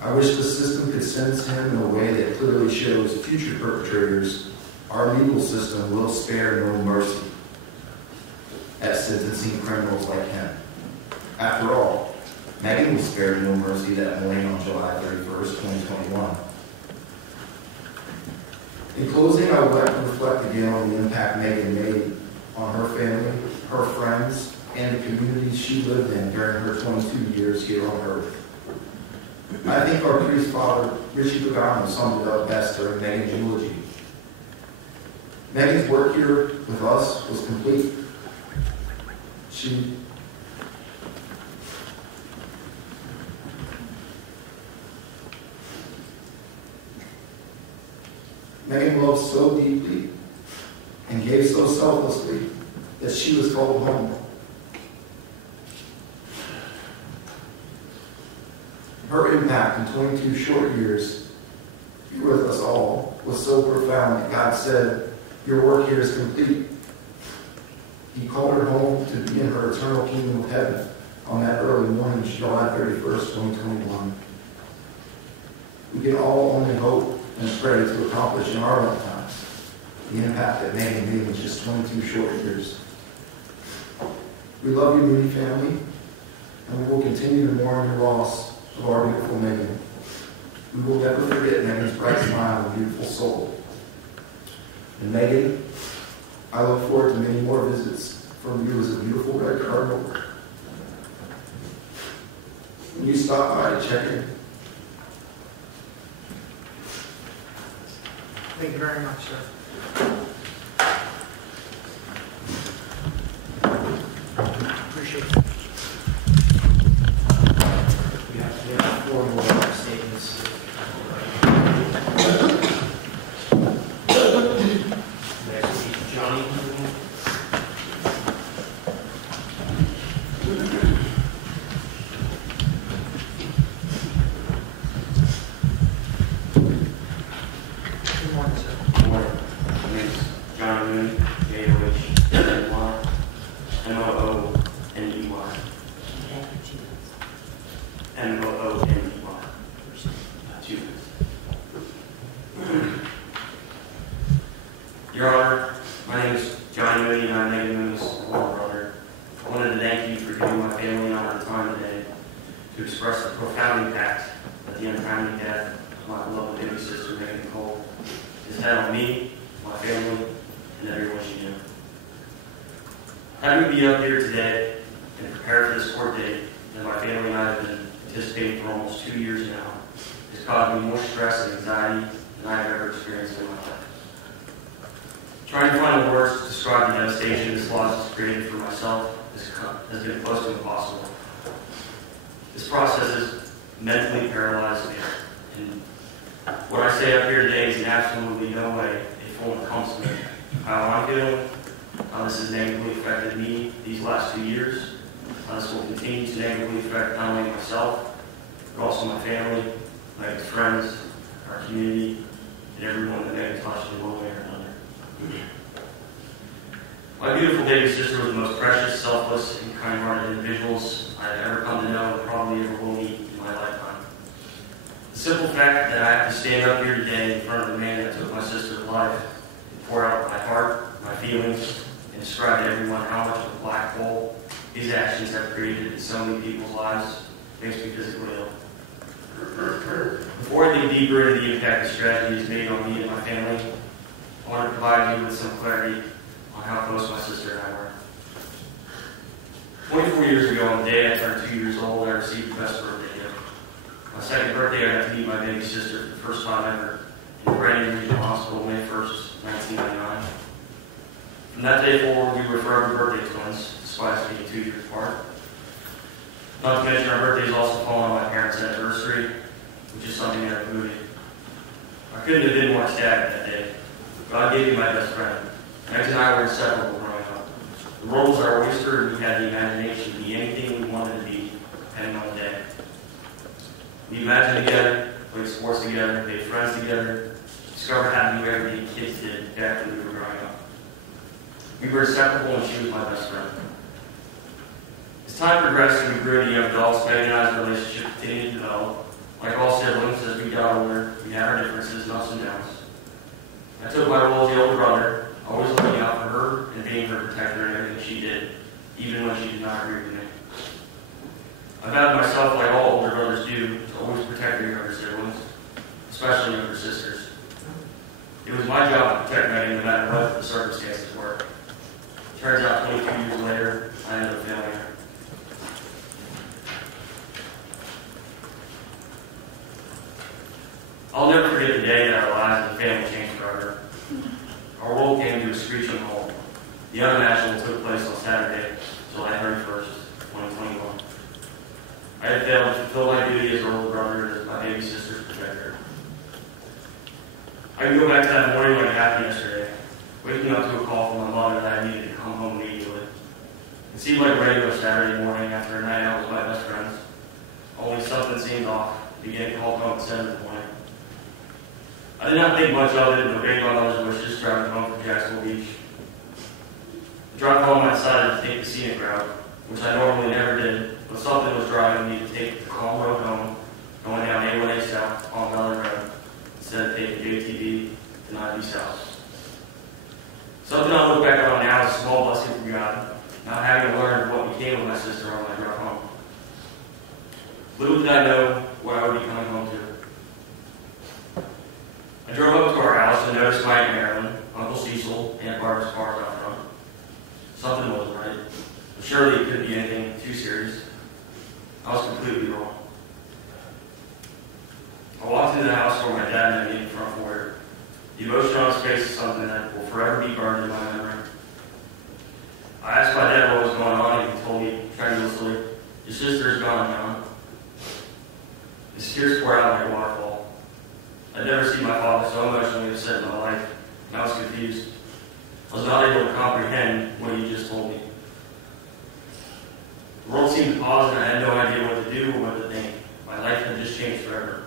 I wish the system could sentence him in a way that clearly shows future perpetrators our legal system will spare no mercy at sentencing criminals like him. After all, Megan was spared no mercy that morning on July 31st, 2021. In closing, I would like to reflect again on the impact Megan made on her family, her friends, and the communities she lived in during her 22 years here on Earth. I think our priest father, Richie Pagano, summed it up best during Megan's eulogy. Megan's work here with us was complete. Megan loved so deeply and gave so selflessly that she was called home. Her impact in 22 short years here with us all was so profound that God said, "Your work here is complete." He called her home to be in her eternal kingdom of heaven on that early morning, July 31st, 2021. We can all only hope and pray to accomplish in our lifetimes the impact that Megan made in just 22 short years. We love you, Mooney family, and we will continue to mourn the loss of our beautiful Megan. We will never forget Megan's bright smile and beautiful soul. And Megan, I look forward to many more visits from you as a beautiful red cardinal. When you stop by to check in. Thank you very much, sir. Appreciate it. We have 4 more statements. Next is Johnny. Good morning, sir. Good morning. My name is John Mooney, J-O-H-N-Y, M-O-O-N-E-Y. M-O-O-N-E-Y. 2 minutes. Your Honor, my name is John Mooney, and I'm Megan Mooney's older brother. I wanted to thank giving my family and I the time today to express the profound impact that the untimely death of my beloved baby sister, Megan Cole, has had on me, my family, and everyone she knew. Having to be up here today and prepare for this court date that my family and I have been anticipating for almost 2 years now has caused me more stress and anxiety than I have ever experienced in my life. Trying to find the words to describe the devastation this loss has created for myself has been close to impossible. This process has mentally paralyzed me, and what I say up here today is in absolutely no way a full encompassment of how I'm feeling, how this has negatively affected me these last 2 years, how this will continue to negatively affect not only myself, but also my family, my friends, our community, and everyone that Megan touched in one way or another. My beautiful baby sister was the most precious, selfless, and kind-hearted individuals I have ever come to know and probably ever will meet in my lifetime. The simple fact that I have to stand up here today in front of the man that took my sister's life and pour out my heart, my feelings, and describe to everyone how much of a black hole these actions have created in so many people's lives makes me physically ill. Before I dig deeper into the impact this tragedy has made on me and my family, I want to provide you with some clarity on how close my sister and I were. 24 years ago, on the day I turned 2 years old, I received the best birthday gift. My second birthday, I got to meet my baby sister for the first time ever in Brandon Regional Hospital, May 1st, 1999. From that day forward, we were forever birthday twins, despite us being 2 years apart. Not to mention, our birthdays also fall on my parents' anniversary, which is something that I believe. I couldn't have been more ecstatic that day. God gave me my best friend. Megan and I were inseparable growing up. The world was our oyster, and we had the imagination to be anything we wanted to be, depending on the day. We imagined together, played sports together, made friends together, discovered how to do everything kids did back when we were growing up. We were inseparable, and she was my best friend. As time progressed and we grew into young adults, Megan and I's relationship continued to develop. Like all siblings, as we got older, we had our differences and ups and downs. I took my role as the older brother, always looking out for her and being her protector in everything she did, even when she did not agree with me. I vowed myself, like all older brothers do, to always protect their younger siblings, especially younger sisters. It was my job to protect Megan no matter what the circumstances were. Turns out 22 years later, I ended up failing her. I'll never forget the day that our lives as a family changed forever. Our world came to a screeching halt. The unimaginable took place on Saturday, July 31st, 2021. I had failed to fulfill my duty as her older brother and as my baby sister's protector. I can go back to that morning like it happened yesterday, waking up to a call from my mother that I needed to come home immediately. It seemed like a regular Saturday morning after a night out with my best friends. Only something seemed off, began called home at 7 in the morning. I did not think much of it and obeyed my mother's wishes driving home from Jacksonville Beach. The drive home, I decided to take the scenic route, which I normally never did, but something was driving me to take the calm road home, going down A1A South on Valley Road, instead of taking JTV to 90 South. Something I look back on now is a small blessing from God, not having learned what became of my sister on my drive home. Little did I know what I would be coming home to. I drove up to our house and noticed Mike and Marilyn, Uncle Cecil, and Barbara's cars out front. Something wasn't right, but surely it couldn't be anything too serious. I was completely wrong. I walked into the house where my dad met me in the front foyer. The emotion on his face is something that will forever be burned in my memory. I asked my dad what was going on, and he told me tremulously, "Your sister is gone, John." His tears poured out like a waterfall. I'd never seen my father so emotionally upset in my life, and I was confused. I was not able to comprehend what he just told me. The world seemed to pause, and I had no idea what to do or what to think. My life had just changed forever.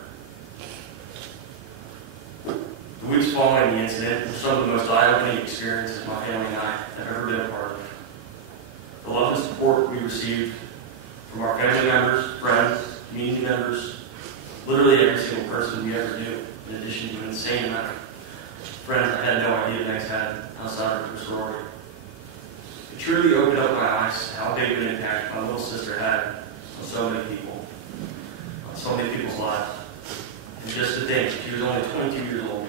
The weeks following the incident were some of the most eye-opening experiences my family and I have ever been a part of. The love and support we received from our family members, friends, community members, literally every single person we ever knew, in addition to an insane amount of friends I had no idea Megs had outside of her sorority. It truly opened up my eyes to how big of an impact my little sister had on so many people, on so many people's lives. And just to think, she was only 22 years old.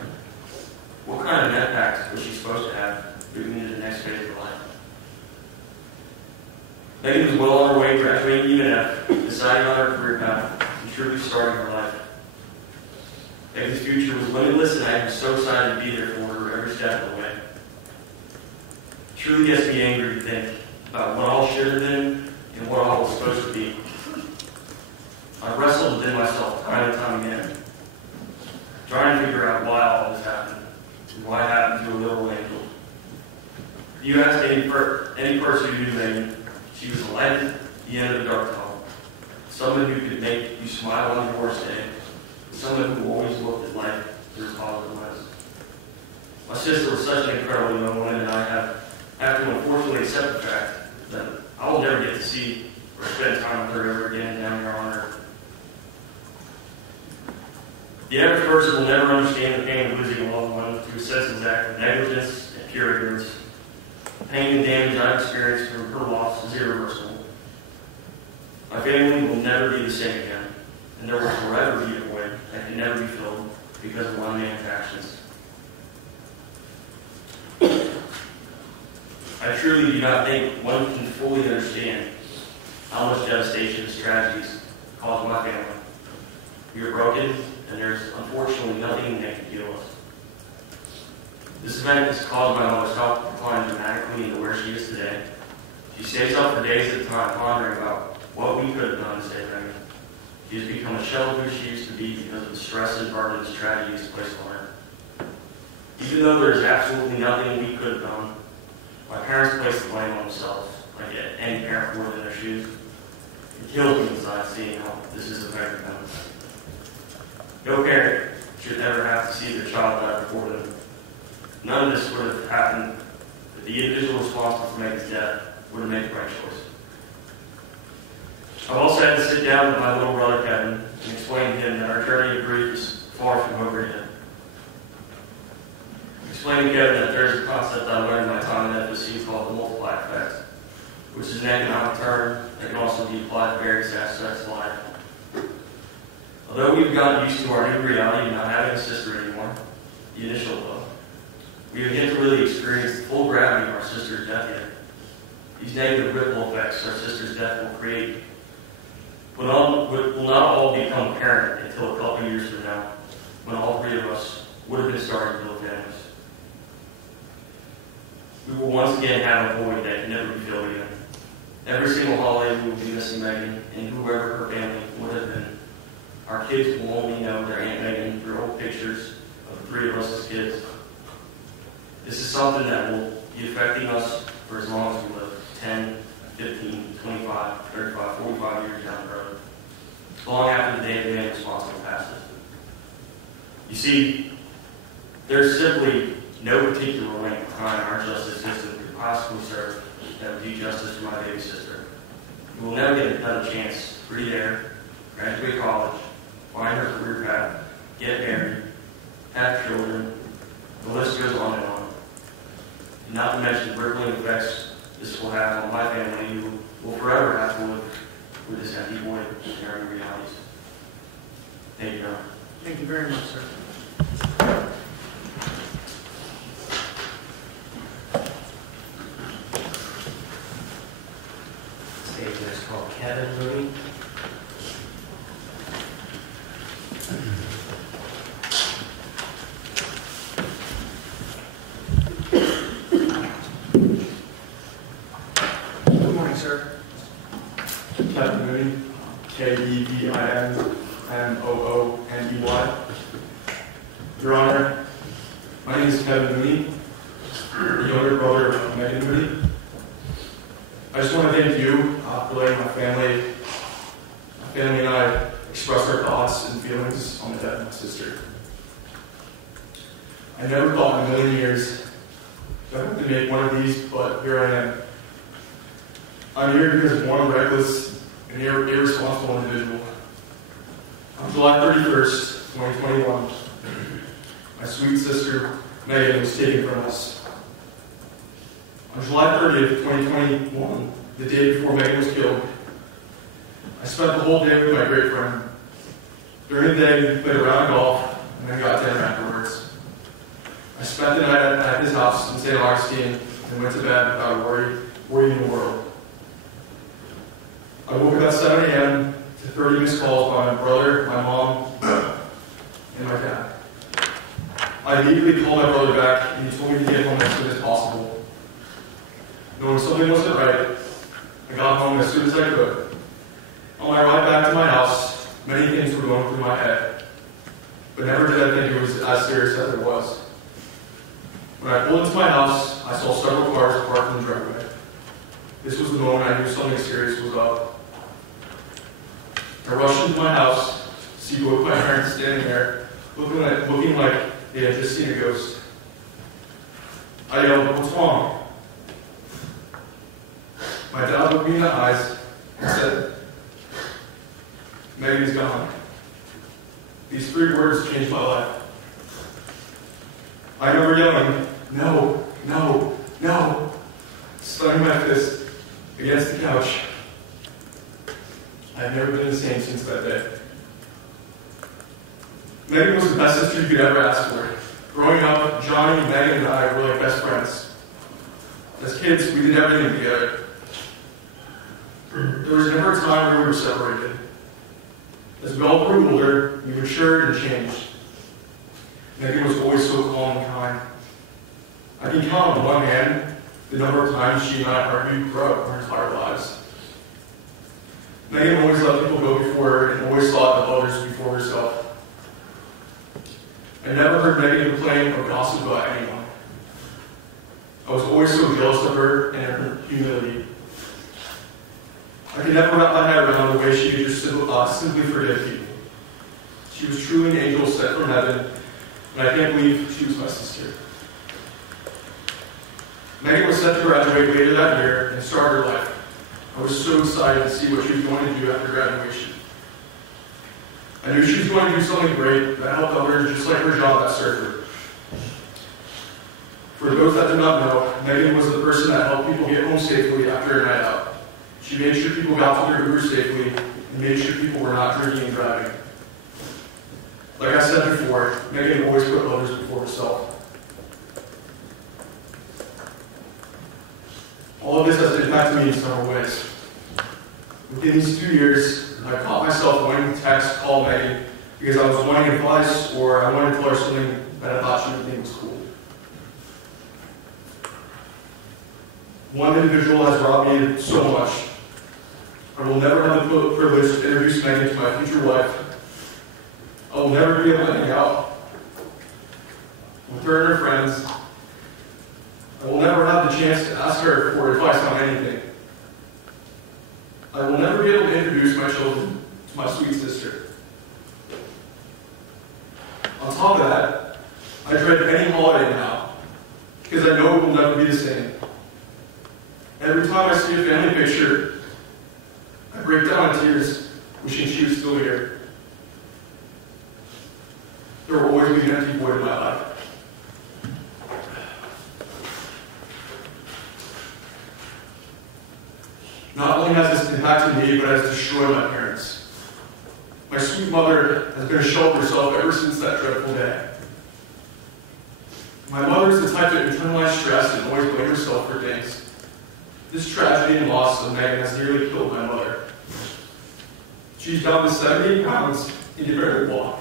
What kind of impact was she supposed to have moving into the next phase of life? Megan was well on her way graduating UNF, deciding on her career path, and truly starting her life. Megan's future was limitless, and I was so excited to be there for her every step of the way. It truly gets me angry to think about what all should have been and what all was supposed to be. I wrestled within myself time and time again, trying to figure out why all this happened, and why it happened to a little angel. If you ask any person who knew Megan, she was a light at the end of the dark tunnel, someone who could make you smile on your worst day, someone who always looked at life through a positive lens. My sister was such an incredible young woman, and I have to unfortunately accept the fact that I will never get to see or spend time with her ever again down here on earth. The average person will never understand the pain of losing a loved one through a senseless act of negligence and pure ignorance. The pain and damage I've experienced from her loss is irreversible. My family will never be the same again, and there will forever be a void that can never be filled because of one man's actions. I truly do not think one can fully understand how much devastation these tragedies caused my family. We are broken, and there's unfortunately nothing that can heal us. This event has caused my mother's health to decline dramatically into where she is today. She stays up for days at a time pondering about what we could have done to save Megan. She has become a shell of who she used to be because of the stress and burden this tragedy has placed on her. Even though there is absolutely nothing we could have done, my parents placed the blame on themselves, like any parent would in their shoes. It kills me inside seeing how this is affecting them. No parent should ever have to see their child die before them. None of this would have happened if the individual responsible for Megan's death would have made the right choice. I've also had to sit down with my little brother Kevin and explain to him that our journey of grief is far from over yet. Explain to Kevin that there's a concept I learned in my time in FSC called the multiply effect, which is an economic term that can also be applied to various aspects of life. Although we've gotten used to our new reality of not having a sister anymore, the initial blow, we have yet to really experience the full gravity of our sister's death yet. These negative ripple effects our sister's death will create will not all become apparent until a couple years from now, when all three of us would have been starting to build families. We will once again have a void that can never be filled again. Every single holiday we will be missing Megan and whoever her family would have been. Our kids will only know their Aunt Megan through old pictures of the three of us as kids. This is something that will be affecting us for as long as we live, 10, 15, 25, 35, 45 years down the road, long after the day of the man responsible passes. You see, there's simply no particular length of time our justice system could possibly serve that would do justice to my baby sister. We will never get another chance to breathe air, graduate college, find her career path, get married, have children. The list goes on and on. And not to mention the rippling effects this will have on my family, who will forever have to live with this empty void in our new realities. Thank you, John. Thank you very much, sir. Stage next called Kevin Mooney. Good morning, sir. Kevin Mooney, Kevinmooney. Your Honor, my name is Kevin Mooney, the younger brother of Megan Mooney. I just want to thank you for letting my family and I express our thoughts and feelings on the death of my sister. I never thought in a million years that I would make one of these, but here I am. I'm here because of one reckless and irresponsible individual. On July 31st, 2021, my sweet sister, Megan, was taken from us. On July 30th, 2021, the day before Megan was killed, I spent the whole day with my great friend. During the day, we played a round of golf and then got dinner afterwards. I spent the night at his house in St. Augustine and went to bed without a worry in the world. I woke up at 7 a.m. to 30 missed calls by my brother, my mom, and my dad. I immediately called my brother back and he told me to get home as soon as possible. Knowing something wasn't right, I got home as soon as I could. On my ride back to my house, many things were going through my head, but never did I think it was as serious as it was. When I pulled into my house, I saw several cars parked in the driveway. This was the moment I knew something serious was up. I rushed into my house to see both my parents standing there, looking like they had just seen a ghost. I yelled, "What's wrong?" My dad looked me in the eyes and said, "Megan's gone." These 3 words changed my life. I remember yelling, "No, no, no," slamming my fist against the couch. I've never been the same since that day. Megan was the best sister you could ever ask for. Growing up, Johnny, Megan, and I were like best friends. As kids, we did everything together. There was never a time where we were separated. As we all grew older, we matured and changed. Megan was always so calm and kind. I can count on one hand the number of times she and I argued throughout our entire lives. Megan always let people go before her and always thought of others before herself. I never heard Megan complain or gossip about anyone. I was always so jealous of her and her humility. I could never wrap my head around the way she could just simply forgive people. She was truly an angel sent from heaven, and I can't believe she was my sister. Megan was set to graduate later that year and start her life. I was so excited to see what she was going to do after graduation. I knew she was going to do something great that helped others just like her job at Surfer. For those that do not know, Megan was the person that helped people get home safely after a night out. She made sure people got to their Uber safely and made sure people were not drinking and driving. Like I said before, Megan always put others before herself. All of this has impacted me in several ways. Within these 2 years, I caught myself wanting to text, call Megan, because I was wanting advice or I wanted to tell her something that I thought she would think was cool. One individual has brought me so much. I will never have the privilege to introduce Megan to my future wife. I will never be able to hang out with her and her friends. I will never have the chance to ask her for advice on anything. I will never be able to introduce my children to my sweet sister. On top of that, I dread any holiday now, because I know it will never be the same. Every time I see a family picture, I break down in tears, wishing she was still here. There will always be an empty void in my life. Not only has this impacted me, but has destroyed my parents. My sweet mother has been a shell of herself ever since that dreadful day. My mother is the type to internalize stress and always blame herself for things. This tragedy and loss of Megan has nearly killed my mother. She's down to 70 pounds and can barely walk.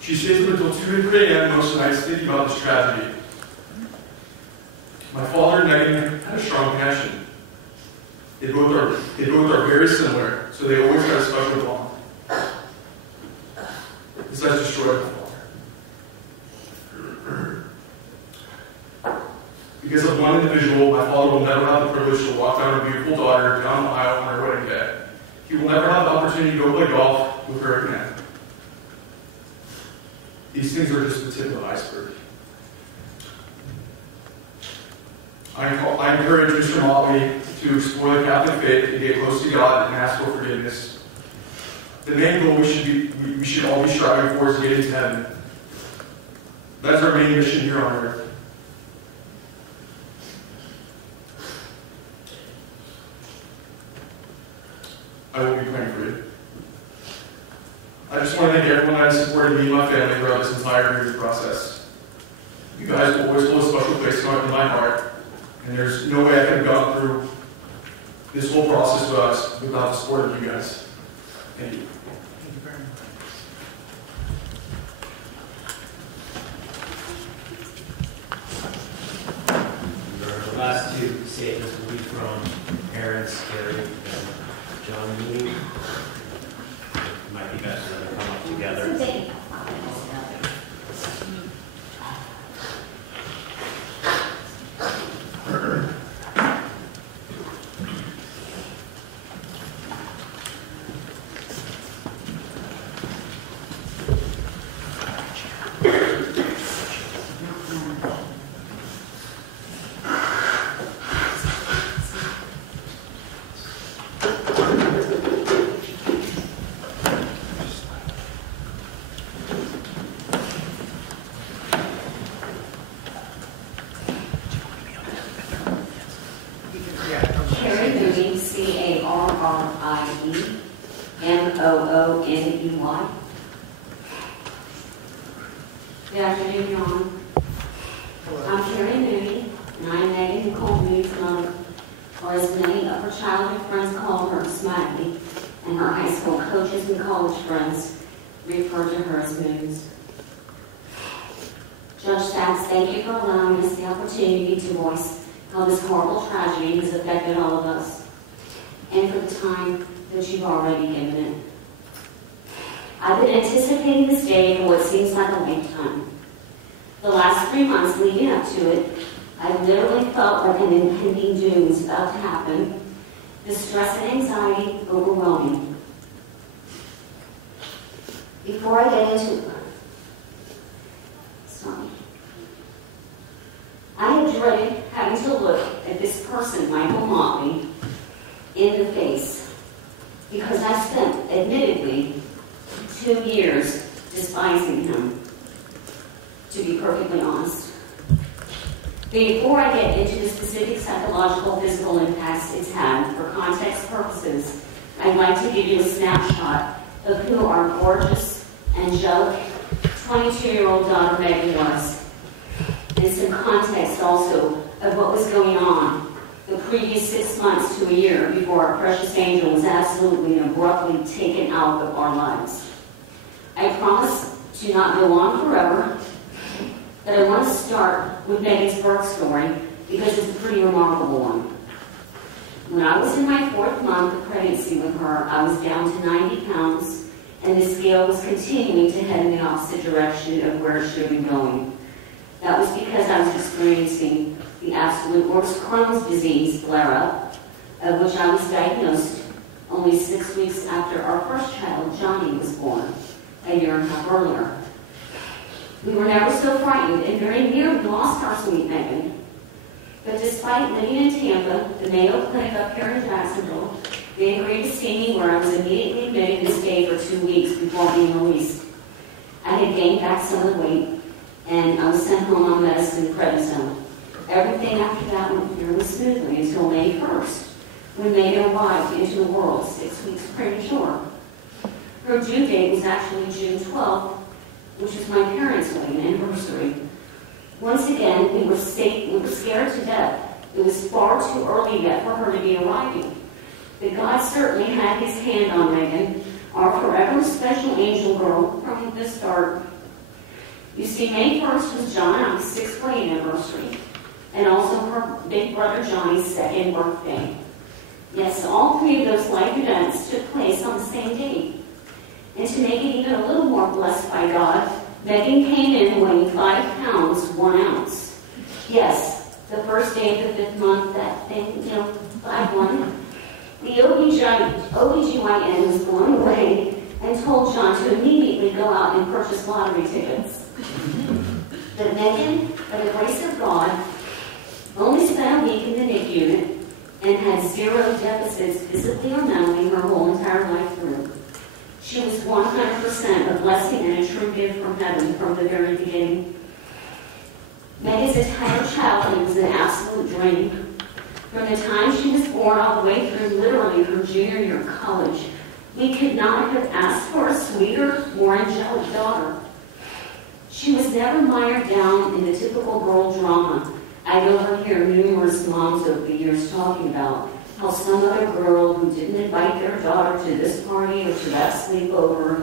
She stays up until 2 and 3 a.m. most nights thinking about this tragedy. My father and Megan had a strong connection. They both are very similar, so they always had a special bond. This has destroyed my father. Because of one individual, my father will never have the privilege to walk down a beautiful daughter down the aisle on her wedding day. He will never have the opportunity to go play golf with her again. These things are just the tip of the iceberg. I encourage Mr. Motley to explore the Catholic faith and get close to God and ask for forgiveness. The main goal we should all be striving for is getting to heaven. That's our main mission here on earth. I will be praying for you. I just want to thank everyone that has supported me and my family throughout this entire grieving process. You guys will always hold a special place in my heart, and there's no way I could have gotten through this whole process without the support of you guys. Thank you. Thank you very much. The last two statements will be from parents, Gary and John Mooney. It might be best for them to come up together. Carrie Mooney, C-A-R-R-I-E-M-O-O-N-E-Y. Good afternoon, Your Honor. I'm Carrie Mooney, and I'm Megan Mooney's mother, or as many of her childhood friends called her, Motley, and her high school coaches and college friends referred to her as Moons. Judge Sachs, thank you for allowing us the opportunity to voice how this horrible tragedy has affected all of us, and for the time that you've already given it. I've been anticipating this day for what seems like a lifetime. The last 3 months leading up to it, I literally felt like an impending doom was about to happen. The stress and anxiety overwhelming. Before I get into I had dreaded having to look at this person, Michael Motley, in the face, because I spent, admittedly, 2 years despising him, to be perfectly honest. Before I get into the specific psychological, physical impacts it's had, for context purposes, I'd like to give you a snapshot of who our gorgeous, angelic, 22-year-old daughter Megan was, and some context also of what was going on the previous 6 months to a year before our precious angel was absolutely and abruptly taken out of our lives. I promise to not go on forever, but I want to start with Megan's birth story because it's a pretty remarkable one. When I was in my 4th month of pregnancy with her, I was down to 90 pounds, and the scale was continuing to head in the opposite direction of where it should be going. That was because I was experiencing the absolute worst Crohn's disease flare-up, of which I was diagnosed only 6 weeks after our first child, Johnny, was born, a year and a half earlier. We were never so frightened and very nearly lost our sweet Megan. But despite living in Tampa, the Mayo Clinic up here in Jacksonville, they agreed to see me where I was immediately admitted to stay for 2 weeks before being released. I had gained back some of the weight, and I was sent home on medicine prednisone. Everything after that went fairly smoothly until May 1st, when Megan arrived into the world 6 weeks premature. Her due date was actually June 12th, which was my parents' wedding anniversary. Once again, we were scared to death. It was far too early yet for her to be arriving. But God certainly had his hand on Megan, our forever special angel girl, from the start. You see, May 1st was John and I's 6th wedding anniversary, and also her big brother Johnny's 2nd birthday. Yes, all 3 of those life events took place on the same date. And to make it even a little more blessed by God, Megan came in weighing 5 pounds, 1 ounce. Yes, the first day of the 5th month, that thing, 5-1. The OBGYN was blown away and told John to immediately go out and purchase lottery tickets. But Megan, by the grace of God, only spent a week in the NICU unit and had 0 deficits physically or mentally her whole entire life through. She was 100% a blessing and a true gift from heaven from the very beginning. Megan's entire childhood was an absolute dream. From the time she was born all the way through literally her junior year of college, we could not have asked for a sweeter, more angelic daughter. She was never mired down in the typical girl drama I'd overhear numerous moms over the years talking about, how some other girl who didn't invite their daughter to this party or to that sleepover,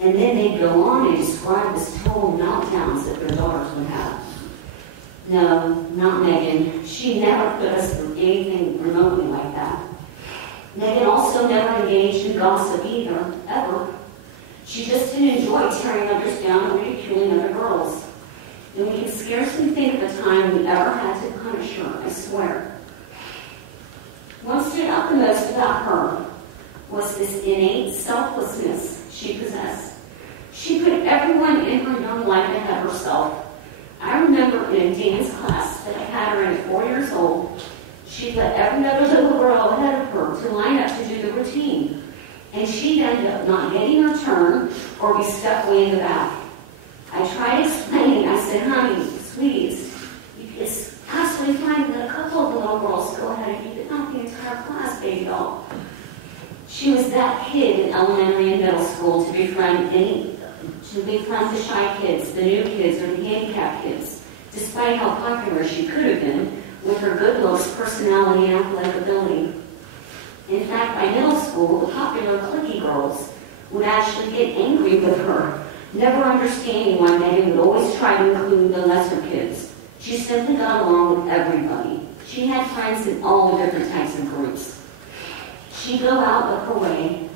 and then they'd go on and describe this total meltdowns that their daughters would have. No, not Megan. She never put us through anything remotely like that. Megan also never engaged in gossip either, ever. She just didn't enjoy tearing others down or ridiculing other girls. And we can scarcely think of a time we ever had to punish her, I swear. What stood out the most about her was this innate selflessness she possessed. She put everyone in her young life ahead of herself. I remember in a dance class that I had her at 4 years old, she let every other little girl ahead of her to line up to do the routine. And she'd end up not getting her turn or be stuck way in the back. I tried explaining. I said, honey, sweeties, it's absolutely fine to let a couple of the little girls go ahead of you, but not the entire class, baby doll. She was that kid in elementary and middle school to befriend the shy kids, the new kids, or the handicapped kids, despite how popular she could have been with her good looks, personality, and athletic ability. In fact, by middle school, the popular cliquey girls would actually get angry with her, never understanding why Megan would always try to include the lesser kids. She simply got along with everybody. She had friends in all the different types of groups. She'd go out of her way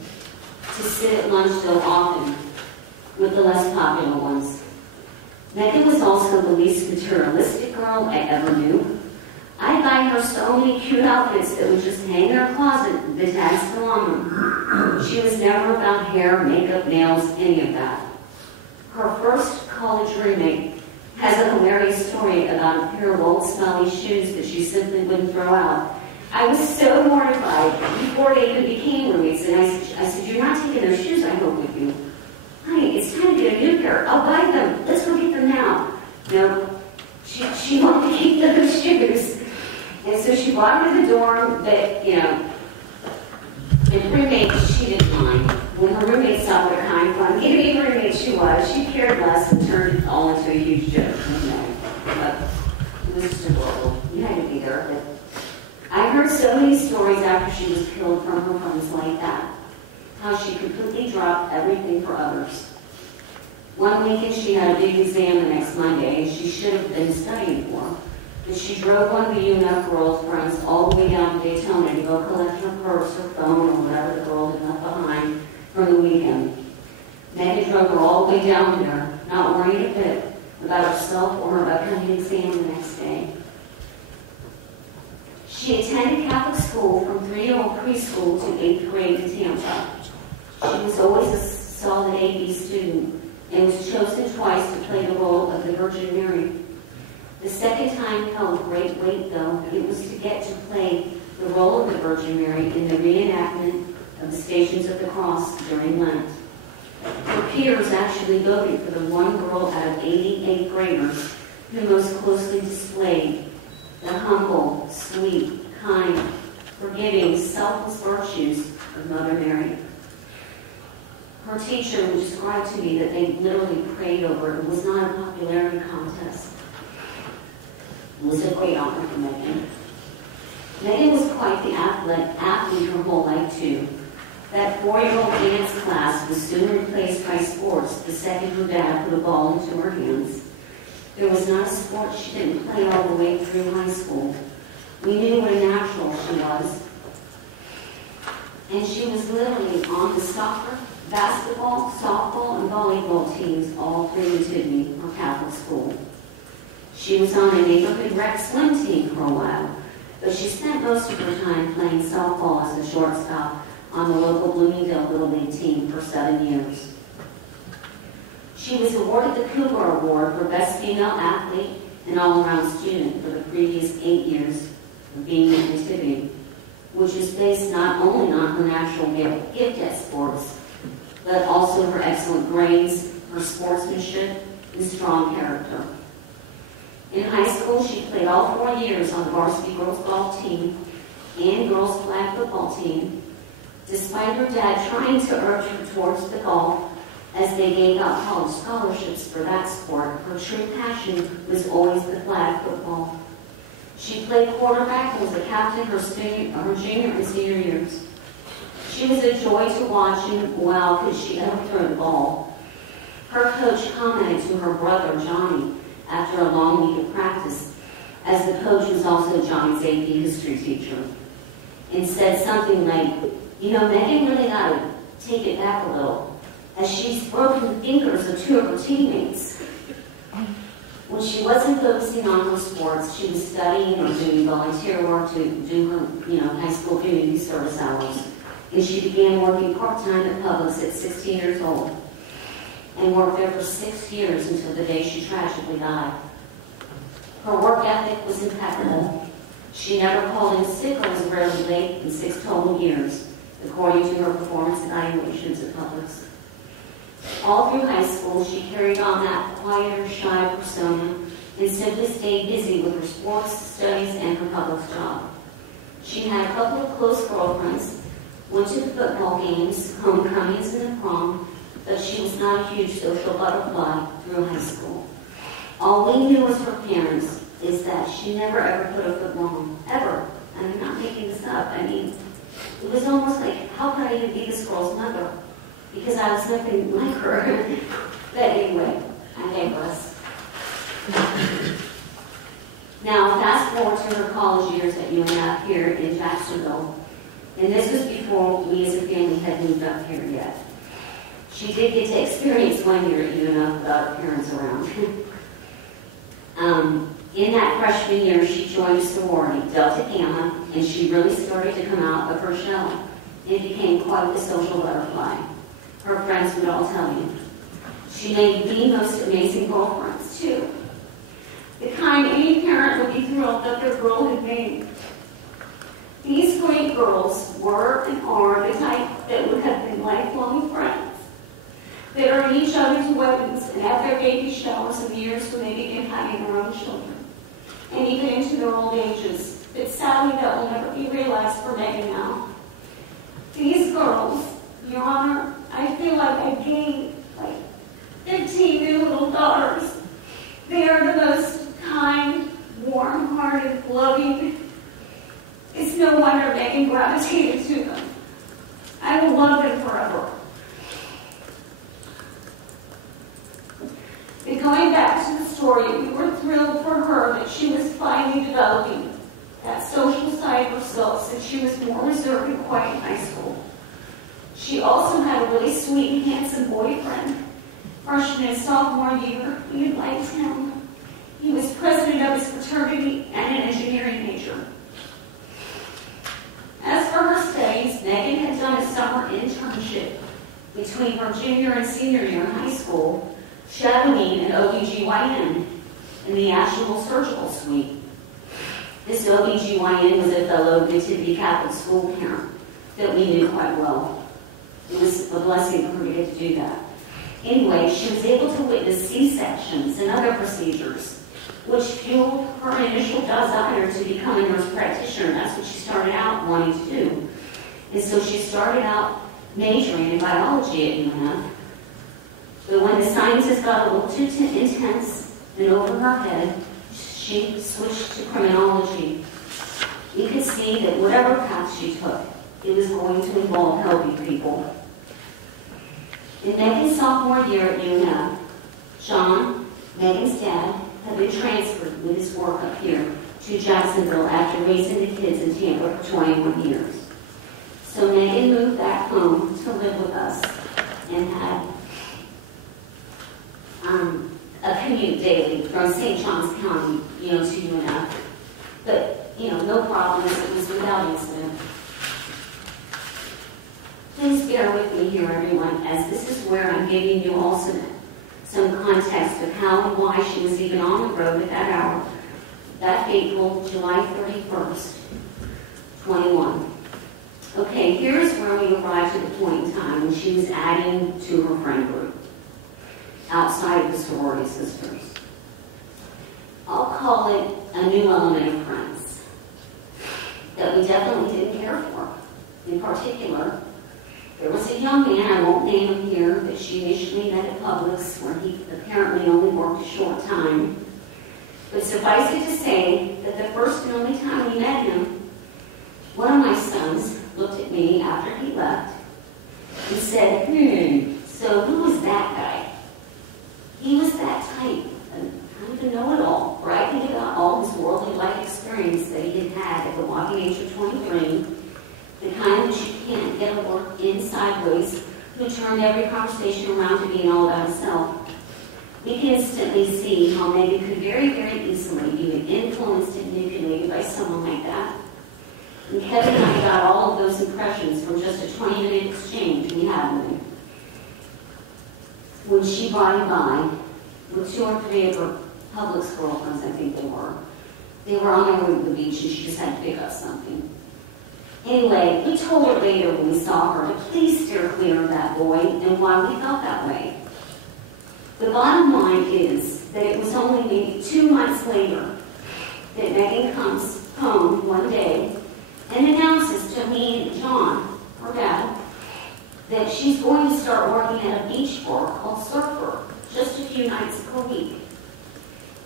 to sit at lunch so often with the less popular ones. Megan was also the least materialistic girl I ever knew. I'd buy her so many cute outfits that would just hang in her closet, the tags still on them. She was never about hair, makeup, nails, any of that. Her first college roommate has a hilarious story about a pair of old smelly shoes that she simply wouldn't throw out. I was so mortified before they even became roommates, and I said, you're not taking those shoes, I hope, with you. Honey, it's time to get a new pair. I'll buy them. Let's go get them now. No, she wanted to keep those shoes. And so she brought her to the dorm that, and roommates, she didn't mind. When her roommates saw what kind of fun giving roommate she was, she cared less and turned it all into a huge joke. But it was just adorable. You had to be there. But I heard so many stories after she was killed from her friends like that. How she completely dropped everything for others. One weekend she had a big exam the next Monday, and she should have been studying for. But she drove one of the UNF girls' friends all the way down to Daytona to go collect her purse or phone or whatever the girl had left behind from the weekend. Megan drove her all the way down there, not worrying a bit about herself or her upcoming exam the next day. She attended Catholic school from 3-year-old preschool to 8th grade in Tampa. She was always a solid A/B student and was chosen twice to play the role of the Virgin Mary. The second time held great weight, though. It was to get to play the role of the Virgin Mary in the reenactment of the Stations of the Cross during Lent. Her peers actually voted for the one girl out of 88 graders who most closely displayed the humble, sweet, kind, forgiving, selfless virtues of Mother Mary. Her teacher would describe to me that they literally prayed over it. It was not a popularity contest. It was a great honor for Megan. Megan was quite the athlete her whole life, too. That 4-year-old dance class was soon replaced by sports the second her dad put a ball into her hands. There was not a sport she didn't play all the way through high school. We knew what a natural she was. And she was literally on the soccer, basketball, softball, and volleyball teams all through Montgomery, her Catholic school. She was on a neighborhood rec swim team for a while, but she spent most of her time playing softball as a shortstop on the local Bloomingdale Little League team for 7 years. She was awarded the Cougar Award for Best Female Athlete and All-Around Student for the previous 8 years of being at Nativity, which is based not only on her natural gift at sports, but also her excellent grades, her sportsmanship, and strong character. In high school, she played all 4 years on the varsity girls golf team and girls flag football team, despite her dad trying to urge her towards the golf as they gave out college scholarships for that sport. Her true passion was always the flag football. She played quarterback and was a captain her junior and senior years. She was a joy to watch, and wow, could she ever throw the ball. Her coach commented to her brother, Johnny, after a long week of practice, as the coach was also Johnny's AP history teacher, and said something like, you know, Megan really got to take it back a little, as she's broken the fingers of two of her teammates. When she wasn't focusing on her sports, she was studying or doing volunteer work to do her, high school community service hours. And she began working part-time at Publix at 16 years old, and worked there for 6 years until the day she tragically died. Her work ethic was impeccable. She never called in sick or was rarely late in 6 total years, according to her performance evaluations at Publix. All through high school, she carried on that quieter, shy persona and simply stayed busy with her sports, studies, and her Publix job. She had a couple of close girlfriends, went to the football games, homecomings, and the prom, but she was not a huge social butterfly through high school. All we knew as her parents is that she never ever put a foot wrong, ever. And I'm not making this up. I mean, it was almost like, how could I even be this girl's mother? Because I was nothing like her. But anyway, I digress. Now, fast forward to her college years at UNF here in Jacksonville. And this was before we as a family had moved up here yet. She did get to experience 1 year at UNF without her parents around. In that freshman year, she joined a sorority, Delta Gamma, and she really started to come out of her shell and became quite the social butterfly. Her friends would all tell you. She made the most amazing girlfriends, too. The kind any parent would be thrilled that their girl had made. These great girls were and are the type that would have been lifelong friends, that are in each other's weddings and at their baby showers in the years when they begin having their own children, and even into their old ages. But sadly, that will never be realized for Megan now. These girls, Your Honor, I feel like I gained like 15 new little daughters. They are the most kind, warm-hearted, loving. It's no wonder Megan gravitated to them. I will love them forever. But going back to the story, we were thrilled for her that she was finally developing that social side of herself since she was more reserved and quiet in high school. She also had a really sweet and handsome boyfriend. Freshman and sophomore year, we liked him. He was president of his fraternity and an engineering major. As for her studies, Megan had done a summer internship between her junior and senior year in high school, shadowing an OBGYN in the National Surgical Suite. This OBGYN was a fellow Nativity Catholic school parent that we knew quite well. It was a blessing for her to get to do that. Anyway, she was able to witness C-sections and other procedures, which fueled her initial desire to become a nurse practitioner. That's what she started out wanting to do. And so she started out majoring in biology at UNF. But when the sciences got a little too intense and over her head, she switched to criminology. You could see that whatever path she took, it was going to involve helping people. In Megan's sophomore year at UNF, John, Megan's dad, had been transferred with his work up here to Jacksonville after raising the kids in Tampa for 21 years. So Megan moved back home to live with us and had a commute daily from St. Johns County, to UNF. But, no problems. It was without incident. Please bear with me here, everyone, as this is where I'm giving you also some context of how and why she was even on the road at that hour, that fateful July 31st, 21. Okay, here's where we arrived at the point in time when she was adding to her friend group, outside of the sorority sisters. I'll call it a new element of friends. that we definitely didn't care for. In particular, there was a young man, I won't name him here, that she initially met at Publix, where he apparently only worked a short time. But suffice it to say that the first and only time we met him, one of my sons looked at me after he left and said, so who was that guy? He was that type, kind of a know-it-all, bragging about all his worldly life experience that he had had at the walking age of 23, the kind that you can't get a word in sideways, who turned every conversation around to being all about himself. We can instantly see how Megan could very, very easily be influenced and manipulated by someone like that. And Kevin and I got all of those impressions from just a 20-minute exchange we had with him. When she brought him by with 2 or 3 of her Publix girlfriends, I think they were on their way to the beach and she just had to pick up something. Anyway, we told her later when we saw her to please steer clear of that boy and why we felt that way. The bottom line is that it was only maybe 2 months later that Megan comes home one day and announces to me and John, her dad, that she's going to start working at a beach bar called Surfer just a few nights per week.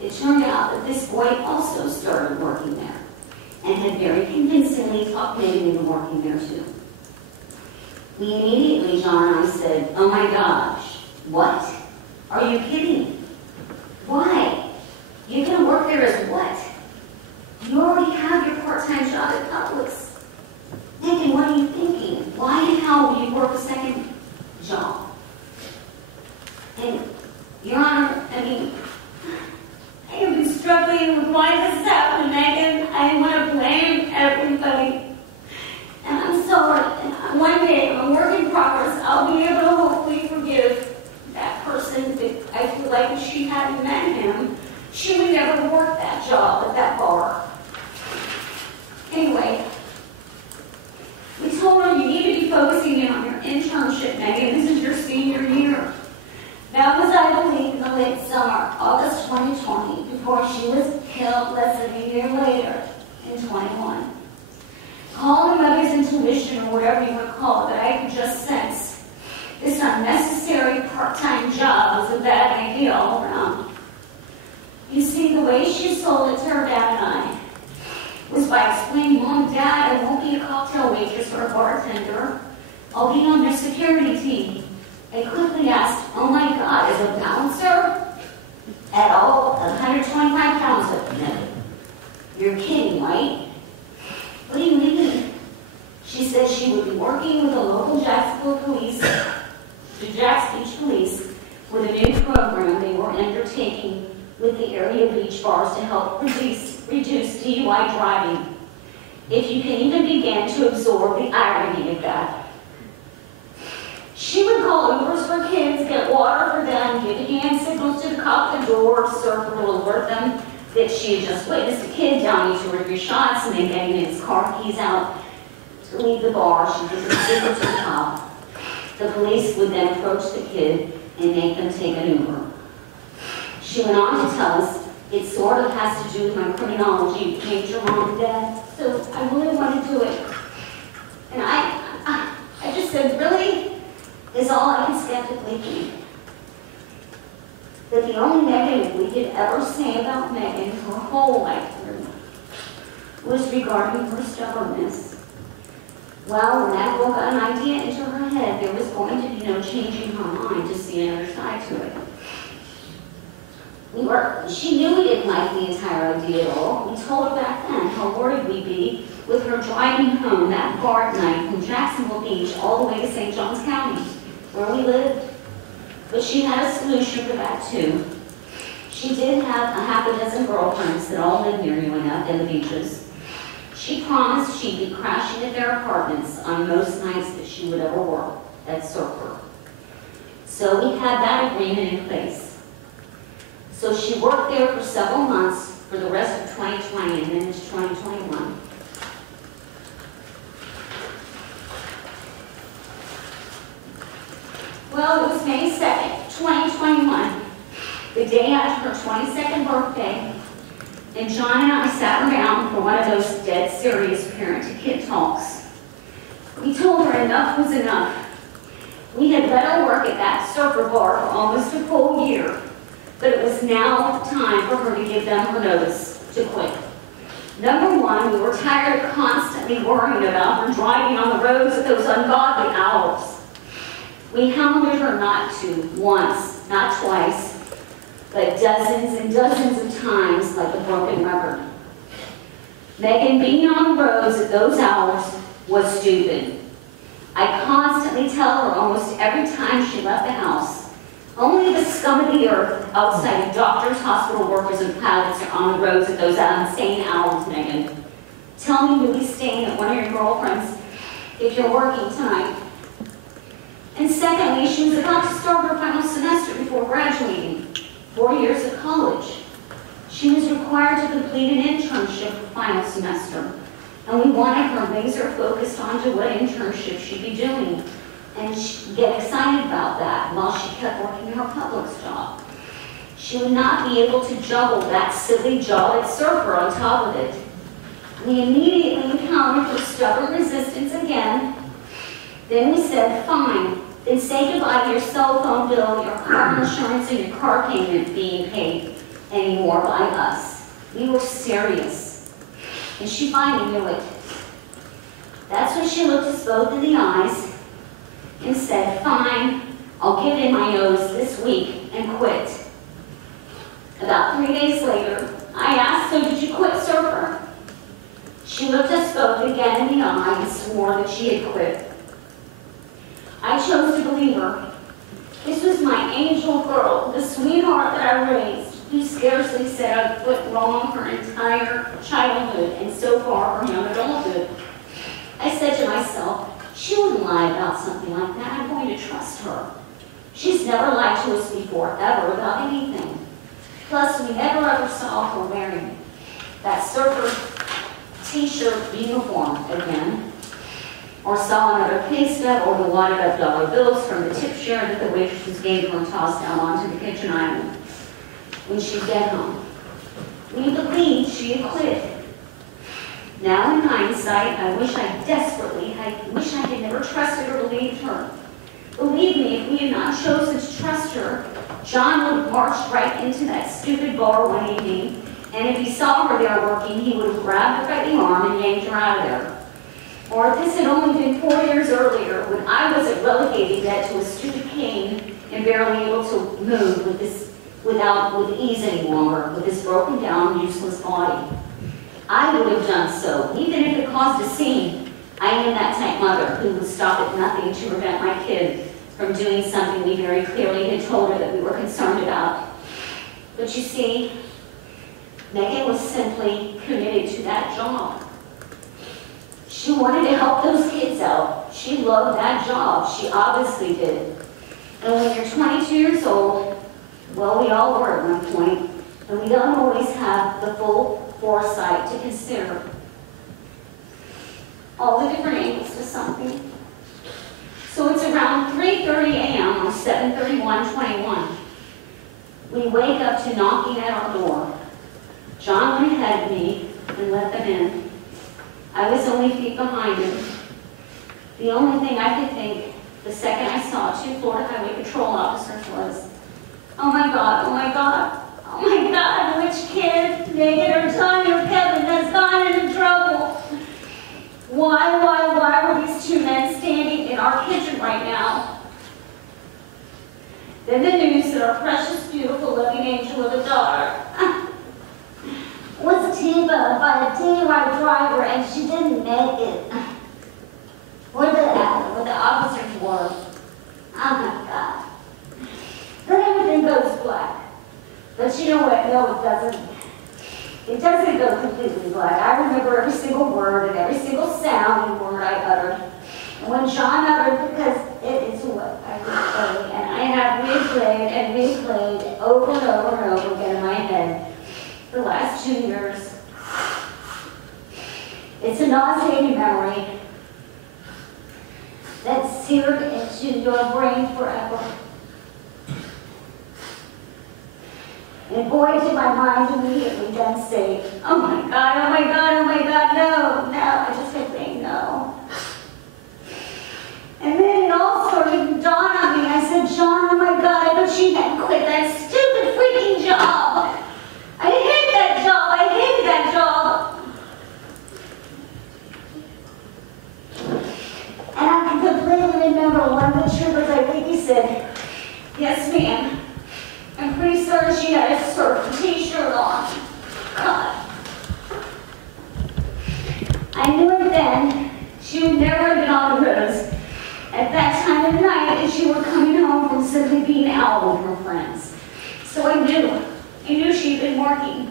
It turned out that this boy also started working there and had very convincingly talked Megan into working there too. We immediately, John and I said, oh my gosh, what? Are you kidding? Why? You're going to work there as what? You already have your part-time job at Publix. Megan, what are you thinking? Why and how will you work a second job? And, Your Honor, I have been struggling with why this happened, Megan. I want to blame everybody. And I'm sorry. And one day, I'm a work in progress. I'll be able to hopefully forgive that person, but I feel like if she hadn't met him, she would never work that job at that bar. Anyway, we told her you need to be focusing in on your internship, Megan. This is your senior year. That was, I believe, in the late summer, August 2020, before she was killed less than a year later, in 21. Call her mother's intuition, or whatever you want to call it, but I could just sense this unnecessary part-time job was a bad idea all around. You see, the way she sold it to her dad and I was by explaining, Mom, Dad, I won't be a cocktail waitress or a bartender. I'll be on your security team. I quickly asked, oh my God, as a bouncer? At all, 125 pounds of no. You're kidding, right? What do you mean? She said she would be working with the local Jacksonville police, the Jacks Beach Police, with a new program they were undertaking with the area beach bars to help reduce DUI driving. If you can even begin to absorb the irony of that. She would call Ubers for kids, get water for them, give hand signals to the cop at the door, Surfer to alert them that she had just witnessed a kid downing 2 or 3 shots and then getting his car keys out to leave the bar. She would signal to the cop. The police would then approach the kid and make them take an Uber. She went on to tell us, it sort of has to do with my criminology, major Mom and Dad, so I really want to do it. And I just said, really? Is all I can skeptically think. That the only negative we could ever say about Megan her whole life was regarding her stubbornness. Well, when that girl got an idea into her head, there was going to be no changing her mind to see another side to it. She knew we didn't like the entire idea at all. We told her back then how worried we'd be with her driving home that bar at night from Jacksonville Beach all the way to St. Johns County, where we lived. But she had a solution for that too. She did have a half a dozen girlfriends that all lived near UNF and the beaches. She promised she'd be crashing at their apartments on most nights that she would ever work at Surfer. So we had that agreement in place. So she worked there for several months for the rest of 2020 and then into 2021. Well, it was May 2nd, 2021, the day after her 22nd birthday. and John and I sat her down for one of those dead serious parent-to-kid talks. We told her enough was enough. We had let her work at that surfer bar for almost a full year, but it was now time for her to give them her notice to quit. Number one, we were tired of constantly worrying about her driving on the roads at those ungodly hours. We hounded her not to, once, not twice, but dozens and dozens of times like a broken record. Megan being on the roads at those hours was stupid. I constantly tell her almost every time she left the house, only the scum of the earth outside of doctors, hospital workers, and pilots are on the roads at those insane hours, Megan. Tell me you'll be staying at one of your girlfriends if you're working tonight. And secondly, she was about to start her final semester before graduating, 4 years of college. She was required to complete an internship for final semester, and we wanted her laser focused onto what internship she'd be doing, and get excited about that while she kept working her public's job. She would not be able to juggle that silly job at surfer on top of it. We immediately encountered her stubborn resistance again. Then we said, fine, then say goodbye to your cell phone bill, your car insurance, and your car payment being paid anymore by us. We were serious. And she finally knew it. That's when she looked us both in the eyes and said, fine, I'll give in my nose this week and quit. About 3 days later, I asked, so did you quit surfer? She looked us both again in the eye and swore that she had quit. I chose to believe her. This was my angel girl, the sweetheart that I raised, who scarcely said a foot wrong her entire childhood and so far her young adulthood. I said to myself, she wouldn't lie about something like that. I'm going to trust her. She's never lied to us before, ever, about anything. Plus, we never ever saw her wearing that surfer t-shirt uniform again, or saw another pay stub or the wadded up dollar bills from the tip share that the waitresses gave her and tossed out onto the kitchen island when she'd get home. We believed she had quit. Now in hindsight, I wish I had never trusted or believed her. Believe me, if we had not chosen to trust her, John would have marched right into that stupid bar one evening, and if he saw her there working, he would have grabbed her by the arm and yanked her out of there. Or if this had only been 4 years earlier, when I was at relegated debt to a stupid cane and barely able to move with ease any longer, with this broken down, useless body. I would have done so, even if it caused a scene. I am that type mother who would stop at nothing to prevent my kid from doing something we very clearly had told her that we were concerned about. But you see, Megan was simply committed to that job. She wanted to help those kids out. She loved that job. She obviously did. And when you're 22 years old, well, we all were at one point, and we don't always have the full foresight to consider all the different angles to something. So it's around 3:30 a.m. on 7/31/21. We wake up to knocking at our door. John went ahead of me and let them in. I was only feet behind him. The only thing I could think the second I saw 2 Florida Highway Patrol officers was, oh my God, oh my God, oh my God, which kid, Megan or Tony or Kevin has gone into trouble? Why were these 2 men standing in our kitchen right now? Then the news that our precious, beautiful, loving angel of a daughter was T-boned by a DUI driver and she didn't make it. Where the officers were. Oh my God. Then everything goes black. But you know what? No, it doesn't. It doesn't go completely black. I remember every single word and every single sound and word I uttered. And when John uttered, because it is what I replay, and I have replayed and replayed over and over and over again in my head the last 2 years. It's a nauseating memory that's seared into your brain forever. And boy, did my mind immediately then say, oh my God, oh my God, oh my God, no, no. I just kept saying no. And then it all started to dawn on me. I said, John, oh my God, I bet she had quit that stupid freaking job. I hate that job. I hated that job. And I can completely remember one of the troopers, I think he said, yes, ma'am. I'm pretty certain she had a certain t-shirt on. God. I knew it then. She would never have been on the roads at that time of night if she were coming home from simply being out with her friends. So I knew she'd been working.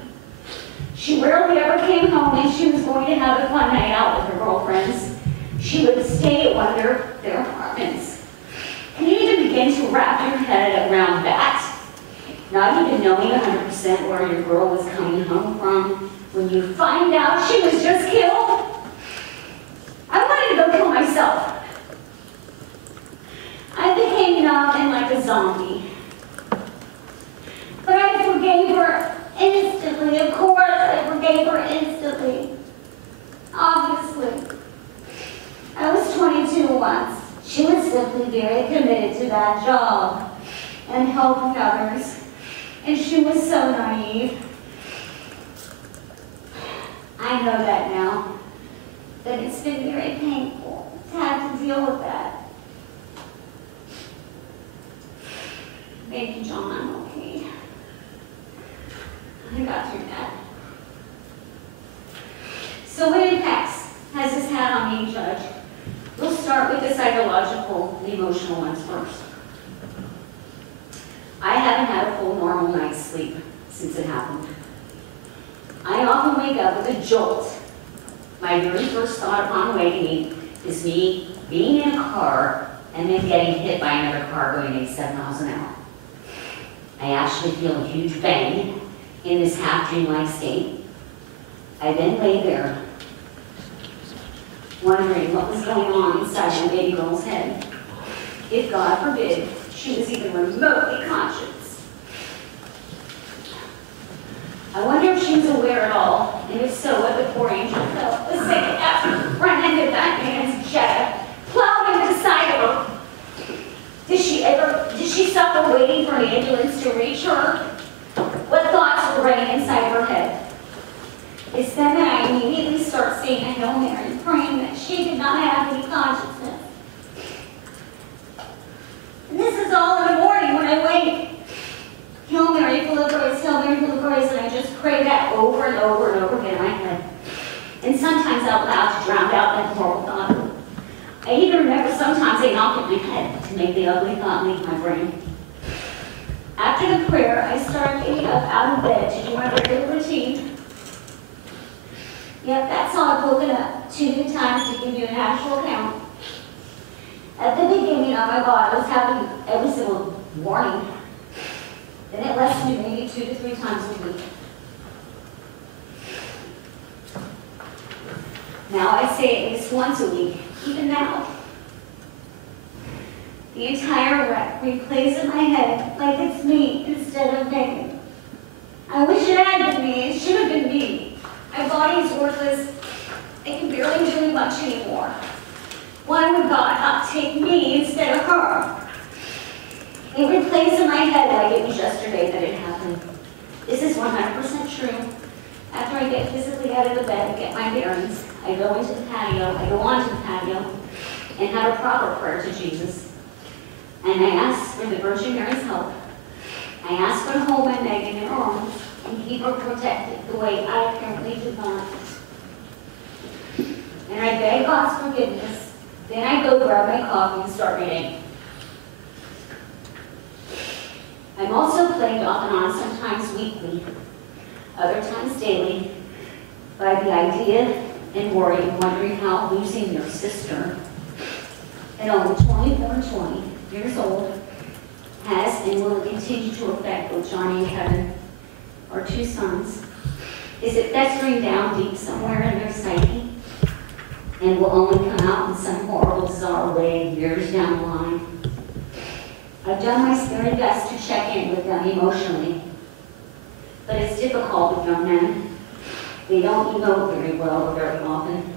She rarely ever came home and she was going to have a fun night out with her girlfriends. She would stay at one of their apartments. Can you even begin to wrap your head around that? Not even knowing 100% where your girl was coming home from when you find out she was just killed? I wanted to go kill myself. I became numb and like a zombie. But I forgave her instantly. Of course, I forgave her instantly. Obviously. I was 22 once. She was simply very committed to that job and helping others. And she was so naive. I know that now. But it's been very painful to have to deal with that. Maybe, John, I'm okay. I got through that. So what impacts has this had on me, Judge? We'll start with the psychological and emotional ones first. I haven't had a full normal night's sleep since it happened. I often wake up with a jolt. My very first thought upon waking is me being in a car and then getting hit by another car going 87 miles an hour. I actually feel a huge bang in this half-dream-like state. I then lay there, wondering what was going on inside my baby girl's head. If, God forbid, she was even remotely conscious. I wonder if she was aware at all, and if so, what the poor angel felt the second after running into that man's Jetta, plowed into the side of her. Did she suffer waiting for an ambulance to reach her? What thoughts were running inside her head? It's then that I immediately start saying a Hail Mary, praying that she did not have any consciousness. And this is all in the morning when I wake. Hail Mary, full of grace, Hail Mary, full of grace, and I just pray that over and over and over again in my head. And sometimes out loud to drown out that horrible thought. I even remember sometimes I knocked at my head to make the ugly thought leave my brain. After the prayer, I started getting up out of bed to do my regular routine. Yep, that's how I've woken up 2 good times to give you an actual count. At the beginning, oh my God, I was having every single morning. Then it lessened to maybe 2 to 3 times a week. Now I say at least once a week, even now. The entire wreck replays in my head like it's me instead of Megan. I wish it had been me. It should have been me. My body is worthless. I can barely do much anymore. Why would God not take me instead of her? It replays in my head like it was yesterday that it happened. This is 100% true. After I get physically out of the bed and get my bearings, I go into the patio, I go onto the patio, and have a proper prayer to Jesus. And I ask for the Virgin Mary's help. I ask her to hold my Megan in her arms and keep her protected the way I apparently did not. And I beg God's forgiveness. Then I go grab my coffee and start reading. I'm also plagued off and on, sometimes weekly, other times daily, by the idea and worry of wondering how losing your sister at only 24 and 20 years old has and will continue to affect both Johnny and Kevin, our 2 sons. Is it festering down deep somewhere in their psyche and will only come out in some horrible, bizarre way years down the line? I've done my very best to check in with them emotionally. but it's difficult with young men. They don't emote very well or very often.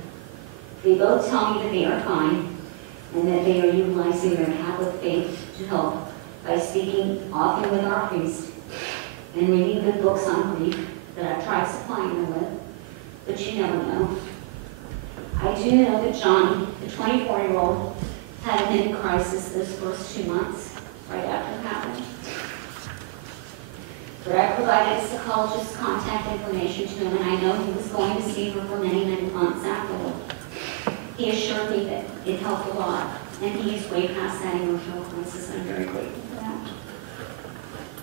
They both tell me that they are fine and that they are utilizing their Catholic faith to help by speaking often with our priest and reading good books on grief that I've tried supplying them with, but you never know. I do know that Johnny, the 24-year-old, had a mini crisis those first 2 months, right after it happened. But I provided a psychologist's contact information to him, and I know he was going to see her for many, many months afterward. He assured me that it helped a lot, and he is way past that emotional crisis. I'm very grateful for that.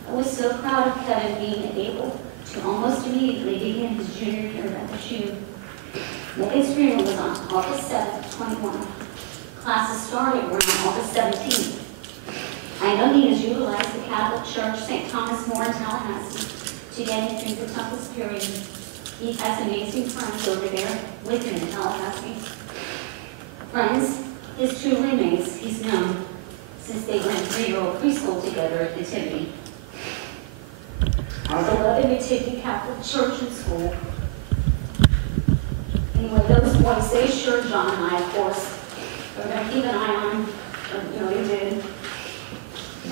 I was so proud of Kevin being able to almost immediately begin his junior year at the SHU. Megan's funeral was on August 7th, 21. Classes started around August 17th. I know he has utilized the Catholic Church, St. Thomas More in Tallahassee, to get him through the toughest period. He has amazing friends over there with him in Tallahassee. Friends, his two roommates he's known since they went 3-year-old preschool together at Nativity. Our beloved Nativity Catholic Church and School. Anyway, those boys, they assured John and I, of course, we're going to keep an eye on him, they did.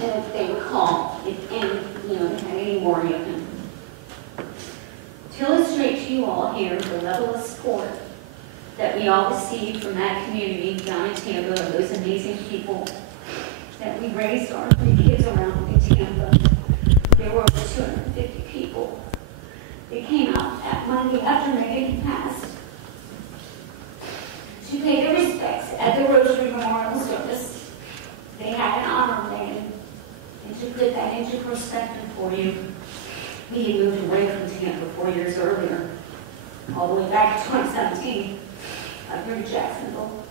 And if they would call, if any, had any worry of him. To illustrate to you all here the level of support that we all received from that community down in Tampa, of those amazing people that we raised our 3 kids around in Tampa. There were over 250 people. They came out that Monday after Megan passed to pay their respects at the Rosary Memorial Service. They had an honor Megan. And to put that into perspective for you, we had moved away from Tampa 4 years earlier, all the way back to 2017, up here to Jacksonville.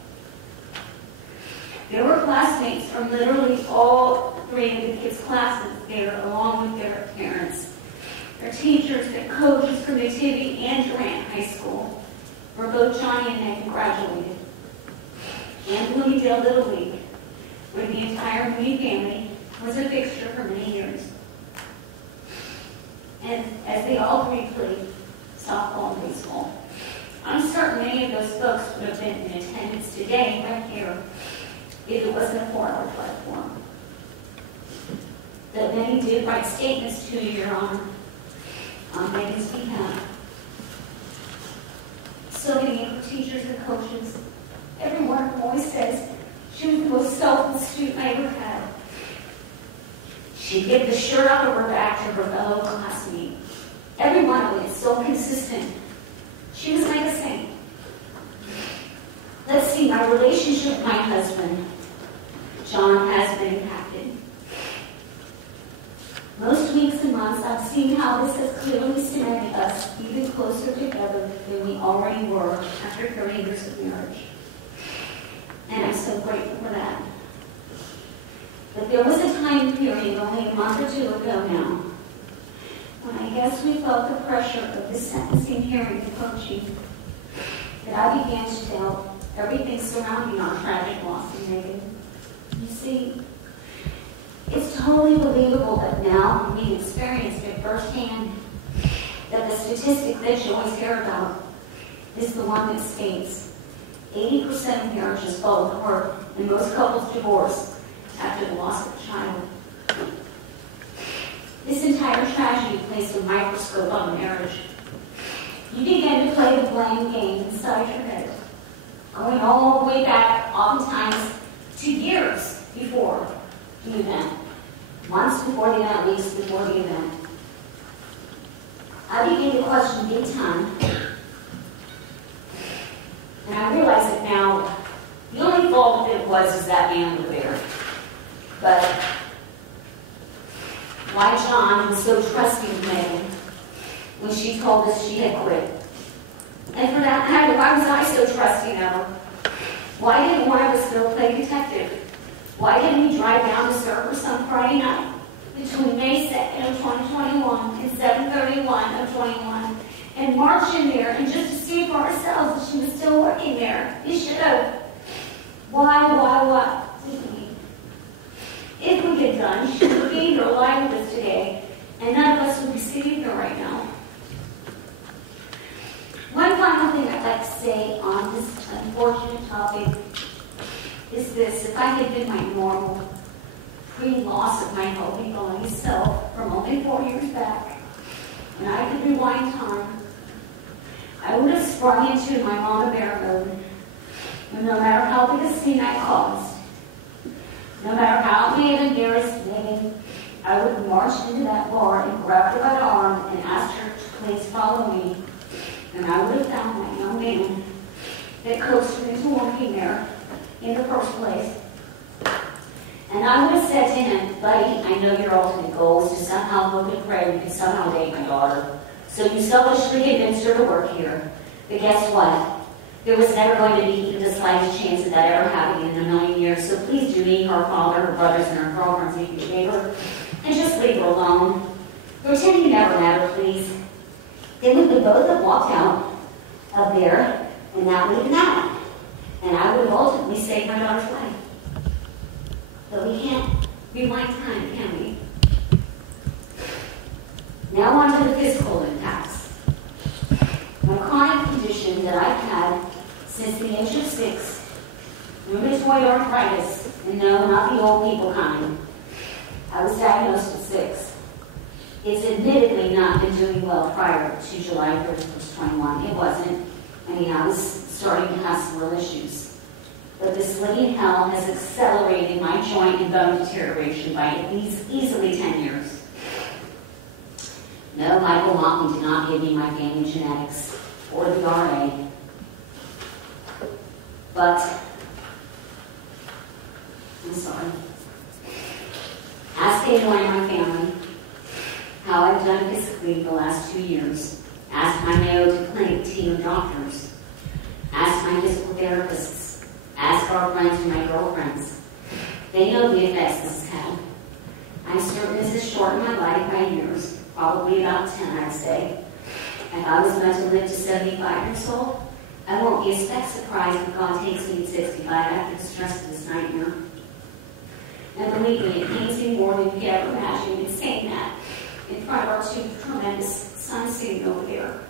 There were classmates from literally all 3 of the kids' classes there, along with their parents. Their teachers, their coaches from Nativity and Durant High School, where both Johnny and Megan graduated. And Bloomingdale Little League, where the entire Mooney family was a fixture for many years. And as they all 3 played softball and baseball. I'm certain many of those folks would have been in attendance today, right here, if it wasn't a 4-hour platform. That many did write statements to you, Your Honor, on Megan's behalf. So many of her teachers and coaches, every one of them always says she was the most selfless student I ever had. She'd give the shirt off of her back to her fellow classmate. Every one of them is so consistent. She was like a saint. Let's see, my relationship with my husband, John, has been impacted. Most weeks and months, I've seen how this has clearly cemented us even closer together than we already were after 30 years of marriage. And I'm so grateful for that. But there was a time period only a month or 2 ago now when I guess we felt the pressure of this sentencing hearing approaching, that I began to doubt everything surrounding our tragic loss in Megan. You see, it's totally believable that now we've experienced it firsthand, that the statistic that you always hear about is the one that states 80% of marriages fall apart and most couples divorce after the loss of a child. This entire tragedy placed a microscope on marriage. You begin to play the blame game inside your head, going all the way back, oftentimes, to years before the event. Months before the event, weeks before the event. I began to question big time. And I realize that now, the only fault of it was that man over there. But why John was so trusting of Megan when she told us she had quit? And for that matter, why was I so trusting of her? Why didn't one of us go play detective? Why didn't we drive down to serve her some Friday night between May 2nd of 2021 and 7/31 of 21 and march in there and just to see for ourselves that she was still working there? We should have. Why didn't we? If we had done, she would be here alive with us today, And none of us would be sitting here right now. One final thing I'd like to say on this unfortunate topic is this: if I had been my normal pre-loss of my healthy body self from only 4 years back, and I could rewind time, I would have sprung into my Mama Bear mode. And no matter how big a scene I caused, no matter how it may have embarrassed Megan, I would have marched into that bar and grabbed her by the arm and asked her to please follow me. And I would have found my young man that coaxed me into working there in the first place. And I would have said to him, buddy, I know your ultimate goal is to somehow look and pray you can somehow date my daughter. So you selfishly convinced her to work here. But guess what? There was never going to be even the slightest chance of that ever happening in a million years. So please do meet her father, her brothers, and her girlfriends if you gave her. And just leave her alone. Pretend you never met her, please. Then we would both have walked out of there, and that would have been that. And I would have ultimately saved my daughter's life. But we can't rewind time, can we? Now on to the physical impacts. My chronic condition that I've had since the age of 6, rheumatoid arthritis, and no, not the old people kind. I was diagnosed at 6. It's admittedly not been doing well prior to July 31st, 21. It wasn't. I mean, I was starting to have some real issues. But this living hell has accelerated my joint and bone deterioration by at least easily 10 years. No, Michael Motley did not give me my family genetics or the RA. But, I'm sorry. Ask anyone in my family how I've done physically the last 2 years. Ask my Mayo to Clinic team of doctors. Ask my physical therapists. Ask our friends and my girlfriends. They know the effects this has had. I'm certain this has shortened my life by years, probably about 10, I'd say. If I was meant to live to 75 years old, I won't be a speck surprised when God takes me at 65 after the stress of this nightmare. And believe me, it pains me more than you could ever imagine in saying that in front of our 2 tremendous sons sitting over there.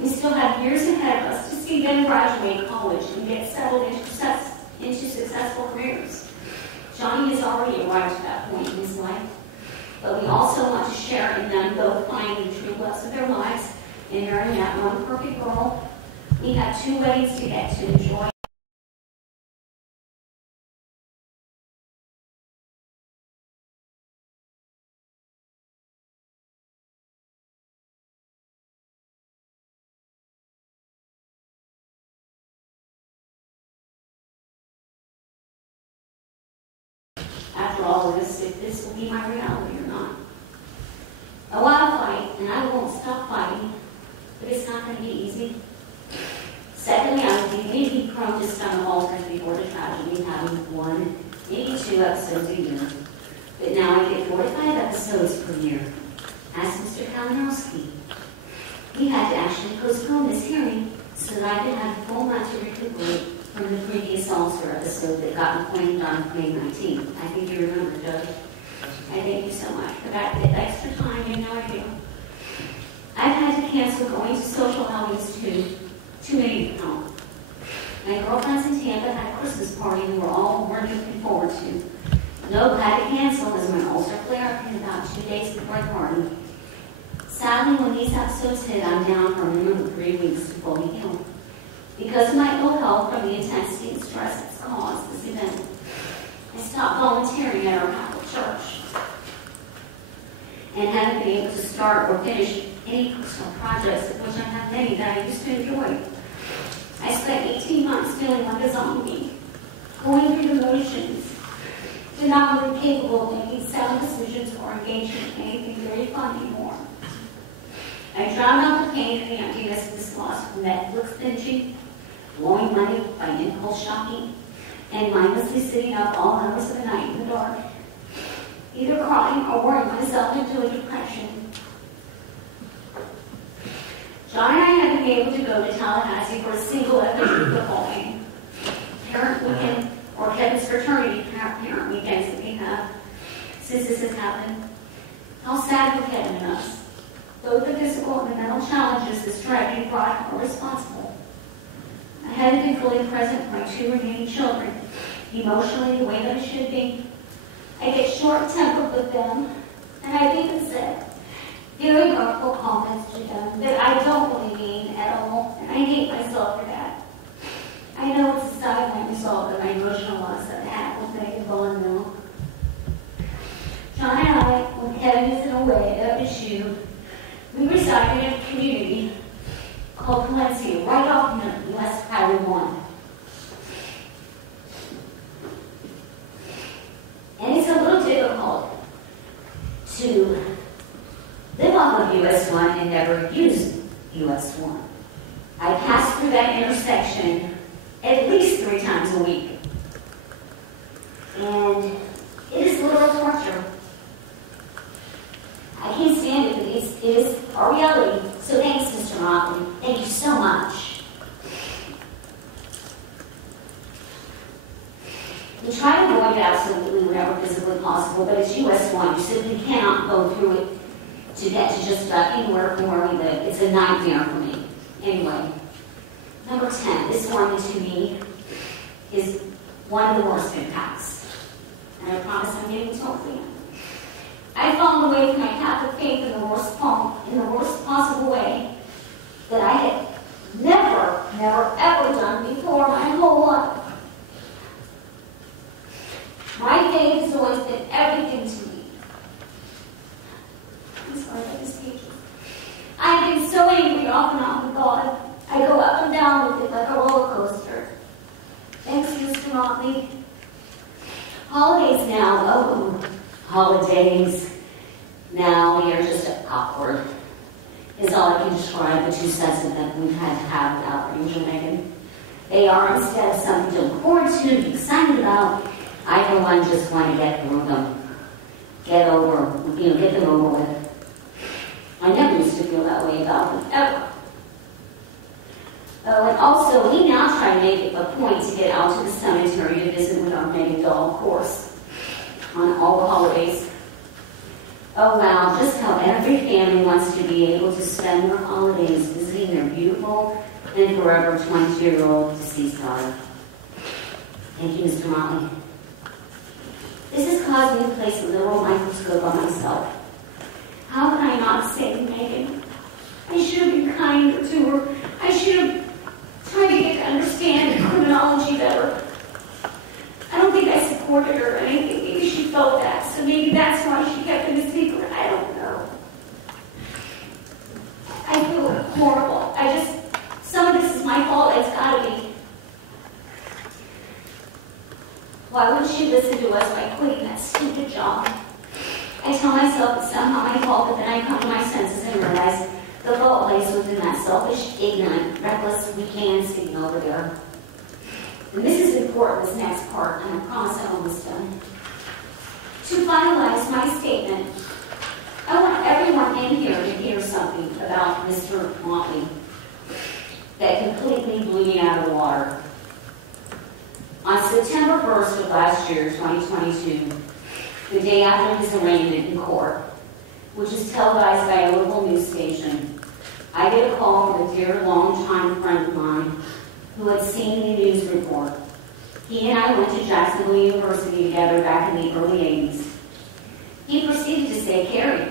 We still have years ahead of us to see them graduate college and get settled into successful careers. Johnny has already arrived at that point in his life, but we also want to share in them both finding the true loves of their lives and marrying that one perfect girl. We have 2 weddings to get to enjoy. After all of this, if this will be my reality or not. Oh, I'll fight, and I won't stop fighting, but it's not going to be easy. Secondly, I would be maybe prone to stomach ulcers before the tragedy, having 1, maybe 2 episodes a year. But now I get 4 to 5 episodes per year. Ask Mr. Kalinowski. He had to actually postpone this hearing so that I could have a full month to recuperate from the previous ulcer episode that got appointed on May 19th. I think you remember, Judge. I thank you so much for that extra time. You have no idea. I've had to cancel going to social outings too. Too many to count. My girlfriends in Tampa had a Christmas party we were all looking forward to. No, had to cancel as my ulcer flared up in about 2 days before the party. Sadly, when these episodes hit, I'm down for a minimum of 3 weeks to fully heal. Because of my ill health from the intensity and stress it's caused this event, I stopped volunteering at our Catholic church and haven't been able to start or finish any personal projects, of which I have many that I used to enjoy. I spent 18 months feeling like a zombie, going through the motions, not really capable of making sound decisions or engaging in anything very fun anymore. I drowned out the pain and the emptiness of this loss from Netflix binging, blowing money by impulse shopping, and mindlessly sitting up all hours of the night in the dark, either crying or worrying myself into a depression. John and I haven't been able to go to Tallahassee for a single FSU football game, parent weekend, or Kevin's fraternity parent weekends that we have since this has happened. how sad for Kevin and us. Both the physical and the mental challenges this tragedy brought are responsible. I hadn't been fully present for my 2 remaining children, emotionally the way that I should be. I get short-tempered with them, and I've even said very hurtful comments to them that I don't really mean at all, and I hate myself for that. I know it's a sideline result of my emotional loss that happened with Megan Mooney. John and I, when Kevin is away at FSU, we resided in a community called Valencia, right off West Highway 1. And it's a little difficult to live off of US 1 and never use US 1. I pass through that intersection at least 3 times a week. And it is literal torture. I can't stand it, but it is our reality. So thanks, Mr. Motley. Thank you so much. We try to avoid it absolutely whenever physically possible, but it's US 1. You simply cannot go through it to get to just about anywhere from where we live. It's a nightmare for me. Anyway, number 10. This one to me is one of the worst impacts. And I promise I'm getting to it. I've fallen away from my Catholic faith in the worst possible way that I had never, ever done before my whole life. My faith has always been everything to me. I'm sorry, I just hate you. I've been so angry off and on with God. I go up and down with it like a roller coaster. Thanks, Mr. Motley. Holidays now, holidays now, they are just awkward, is all I can describe the 2 sets of them we've had to have without Angel Megan. They are, instead of something to look forward to, be excited about, I for one just want to get through them. Get them over with. I never used to feel that way about them, ever. Oh, and also, we now try to make it a point to get out to the cemetery to visit with our Megan doll, of course, on all the holidays. Oh wow, just how every family wants to be able to spend their holidays visiting their beautiful and forever 22-year-old deceased daughter. Thank you, Mr. Motley. This has caused me to place a literal microscope on myself. How can I not save Megan? I should have been kinder to her. I should have tried to get to understand the criminology better. I don't think I supported her or anything. Maybe she felt that, so maybe that's why she kept it a secret. I don't know. I feel horrible. Some of this is my fault. It's gotta be. Why wouldn't she listen to us by quitting that stupid job? I tell myself it's somehow my fault, but then I come to my senses and realize the fault lays within that selfish, ignorant, reckless, weak hand sitting over there. And this is important, this next part, and I promise I'm almost done. To finalize my statement, I want everyone in here to hear something about Mr. Motley that completely blew me out of the water. On September 1st of last year, 2022, the day after his arraignment in court, which is televised by a local news station, I get a call from a dear longtime friend of mine who had seen the news report. He and I went to Jacksonville University together back in the early 80s. He proceeded to say, "Carrie,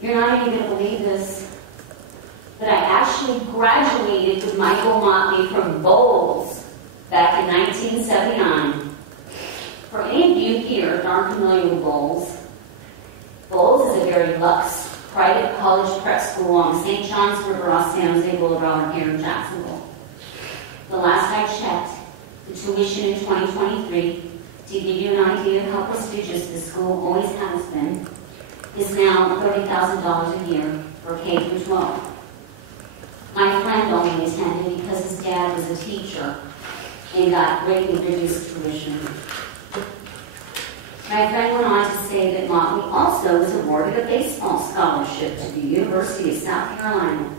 you're not even going to believe this, but I actually graduated with Michael Motley from Bowles back in 1979. For any of you here that aren't familiar with Bowles, Bowles is a very luxe private college prep school on St. John's River off San Jose Boulevard here in Jacksonville. The last I checked, the tuition in 2023, to give you an idea of how prestigious the school always has been, is now $30,000 a year for K through 12. My friend only attended because his dad was a teacher and got greatly reduced tuition. My friend went on to say that Motley also was awarded a baseball scholarship to the University of South Carolina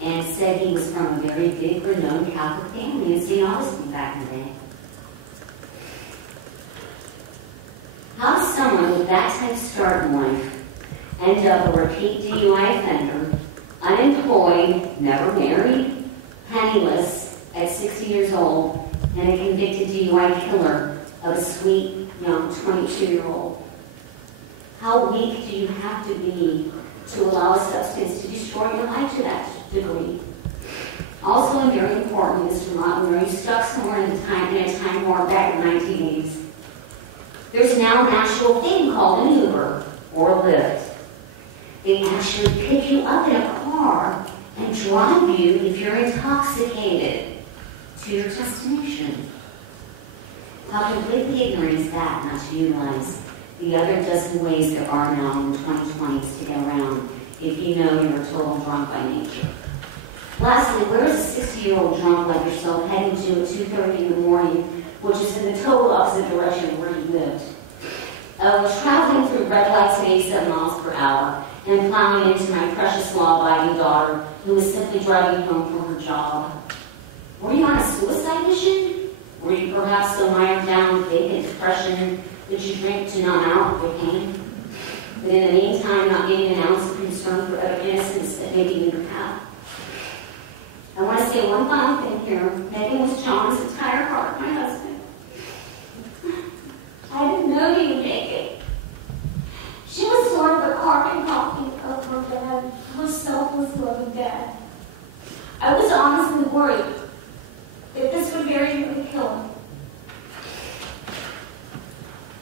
and said he was from a very big, renowned Catholic family in St. Augustine back in the day. How does someone with that type of start in life and of a repeat DUI offender, unemployed, never married, penniless at 60 years old, and a convicted DUI killer of a sweet, young 22-year-old. How weak do you have to be to allow a substance to destroy your life to that degree? Also, and very important, Mr. Motley, you stuck somewhere in a time warp back in the 1980s. There's now an actual thing called an Uber or a Lyft. They actually pick you up in a car and drive you, if you're intoxicated, to your destination. How completely ignorant is that not to utilize the other dozen ways there are now in the 2020s to get around if you know you're a total drunk by nature? Lastly, where is a 60-year-old drunk like yourself heading to at 2:30 in the morning, which is in the total opposite direction of where you lived? Traveling through red lights at 87 miles per hour and plowing into my precious law-abiding daughter who was simply driving home from her job. Were you on a suicide mission? Were you perhaps so mired down with vacant depression that you drink to numb out your pain? But in the meantime, not getting an ounce of concern for other innocents that may be in your path. I want to say one final thing here. Megan was John's entire heart, my husband. I didn't know he would make it. She was sort of a carbon copy of her dad, her selfless, loving dad. I was honestly worried that this would very nearly kill him.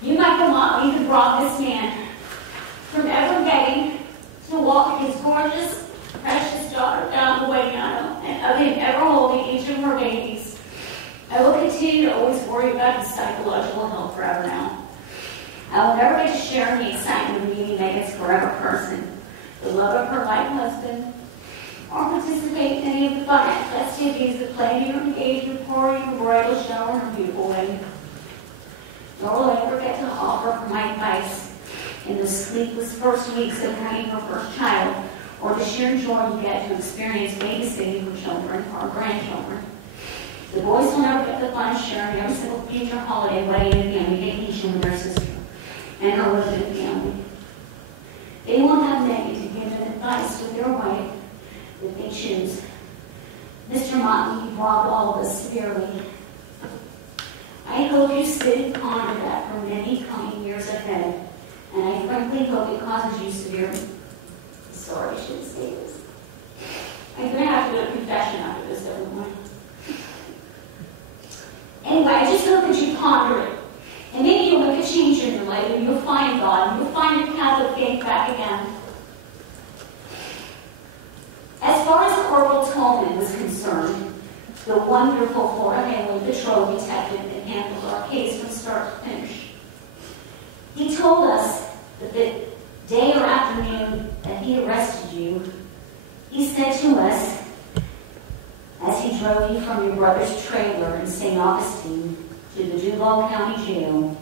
You, Michael Motley, who brought this man from ever getting to walk his gorgeous, precious daughter down the way aisle, and of him ever holding each of her babies. I will continue to always worry about his psychological health forever now. I will never get to share in the excitement of meeting Megan's forever person, the love of her life husband, or participate in any of the fun festivities that play in her engagement party or bridal shower in her beautiful wedding. Nor will I ever get to offer her my advice in the sleepless first weeks of having her first child, or the sheer joy you get to experience babysitting her children or grandchildren. The boys will never get the fun of sharing every single future holiday, wedding, and family vacation with their sister and her husband and family. They won't have Megan to give them advice to their wife if they choose. Mr. Motley, you robbed all of us severely. I hope you sit and ponder that for many coming years ahead, and I frankly hope it causes you severe. Sorry, I shouldn't say this. I'm going to have to do a confession after this, everyone. Anyway, I just hope that you ponder it. And maybe you'll make a change in your life, and you'll find God, and you'll find your path of faith back again. As far as Corporal Tolman was concerned, the wonderful Florida Highway Patrol detective that handled our case from start to finish, he told us that the day or afternoon that he arrested you, he said to us, as he drove you from your brother's trailer in St. Augustine to the Duval County Jail,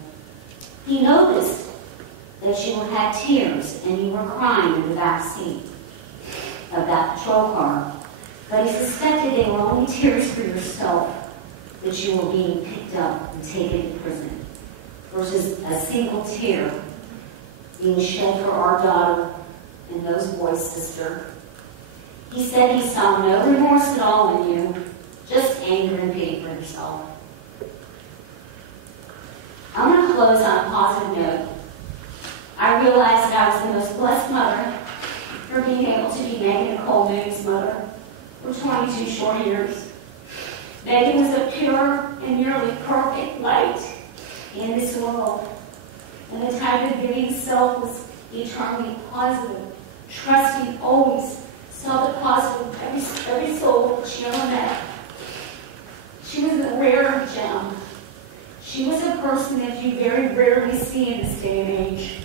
he noticed that you had tears and you were crying in the back seat of that patrol car. But he suspected they were only tears for yourself, that you were being picked up and taken to prison, versus a single tear being shed for our daughter and those boys' sister. He said he saw no remorse at all in you, just anger and pity for himself. I'm going to close on a positive note. I realized that I was the most blessed mother for being able to be Megan Nicole Mooney's mother for 22 short years. Megan was a pure and nearly perfect light in this world, and the type of giving self was eternally positive, trusting always, saw the positive in every soul she ever met. She was a rare gem. She was a person that you very rarely see in this day and age.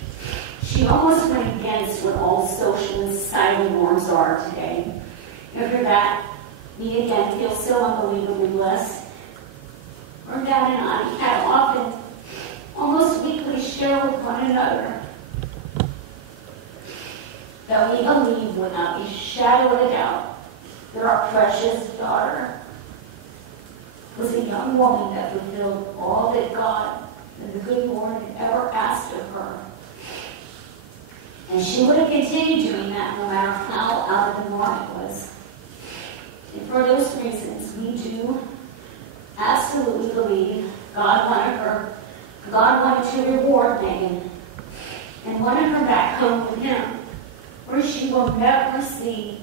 She almost went against what all social and societal norms are today. And for that, we again feel so unbelievably blessed. Her dad and I had often, almost weekly, share with one another that we believe without a shadow of a doubt that our precious daughter was a young woman that fulfilled all that God and the good Lord had ever asked of her. And she would have continued doing that no matter how out of the norm it was. And for those reasons, we do absolutely believe God wanted to reward Megan and wanted her back home with him, where she will never see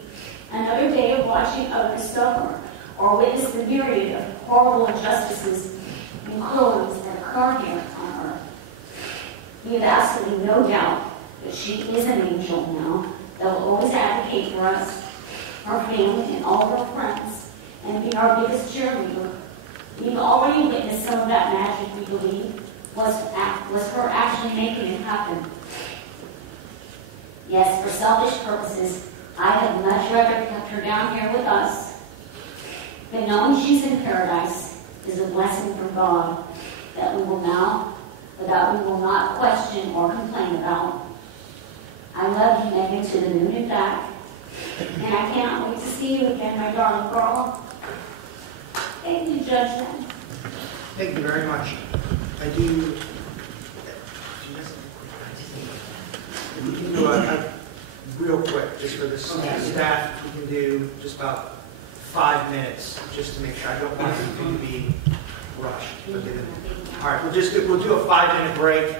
another day of watching others suffer or witness the myriad of horrible injustices and cruelties that occur here on earth. We have absolutely no doubt that she is an angel now that will always advocate for us, our family, and all of our friends, and be our biggest cheerleader. We've already witnessed some of that magic, we believe, was her actually making it happen. Yes, for selfish purposes, I had much rather kept her down here with us. But knowing she's in paradise is a blessing from God that we will not question or complain about. I love you, Megan, to the moon and back. And I can't wait to see you again, my darling girl. Thank you, Judge. Thank you very much. I do. We can do a real quick, just for the staff. We can do just about 5 minutes, just to make sure. I don't want anything to be rushed. All right, we'll do a 5-minute break.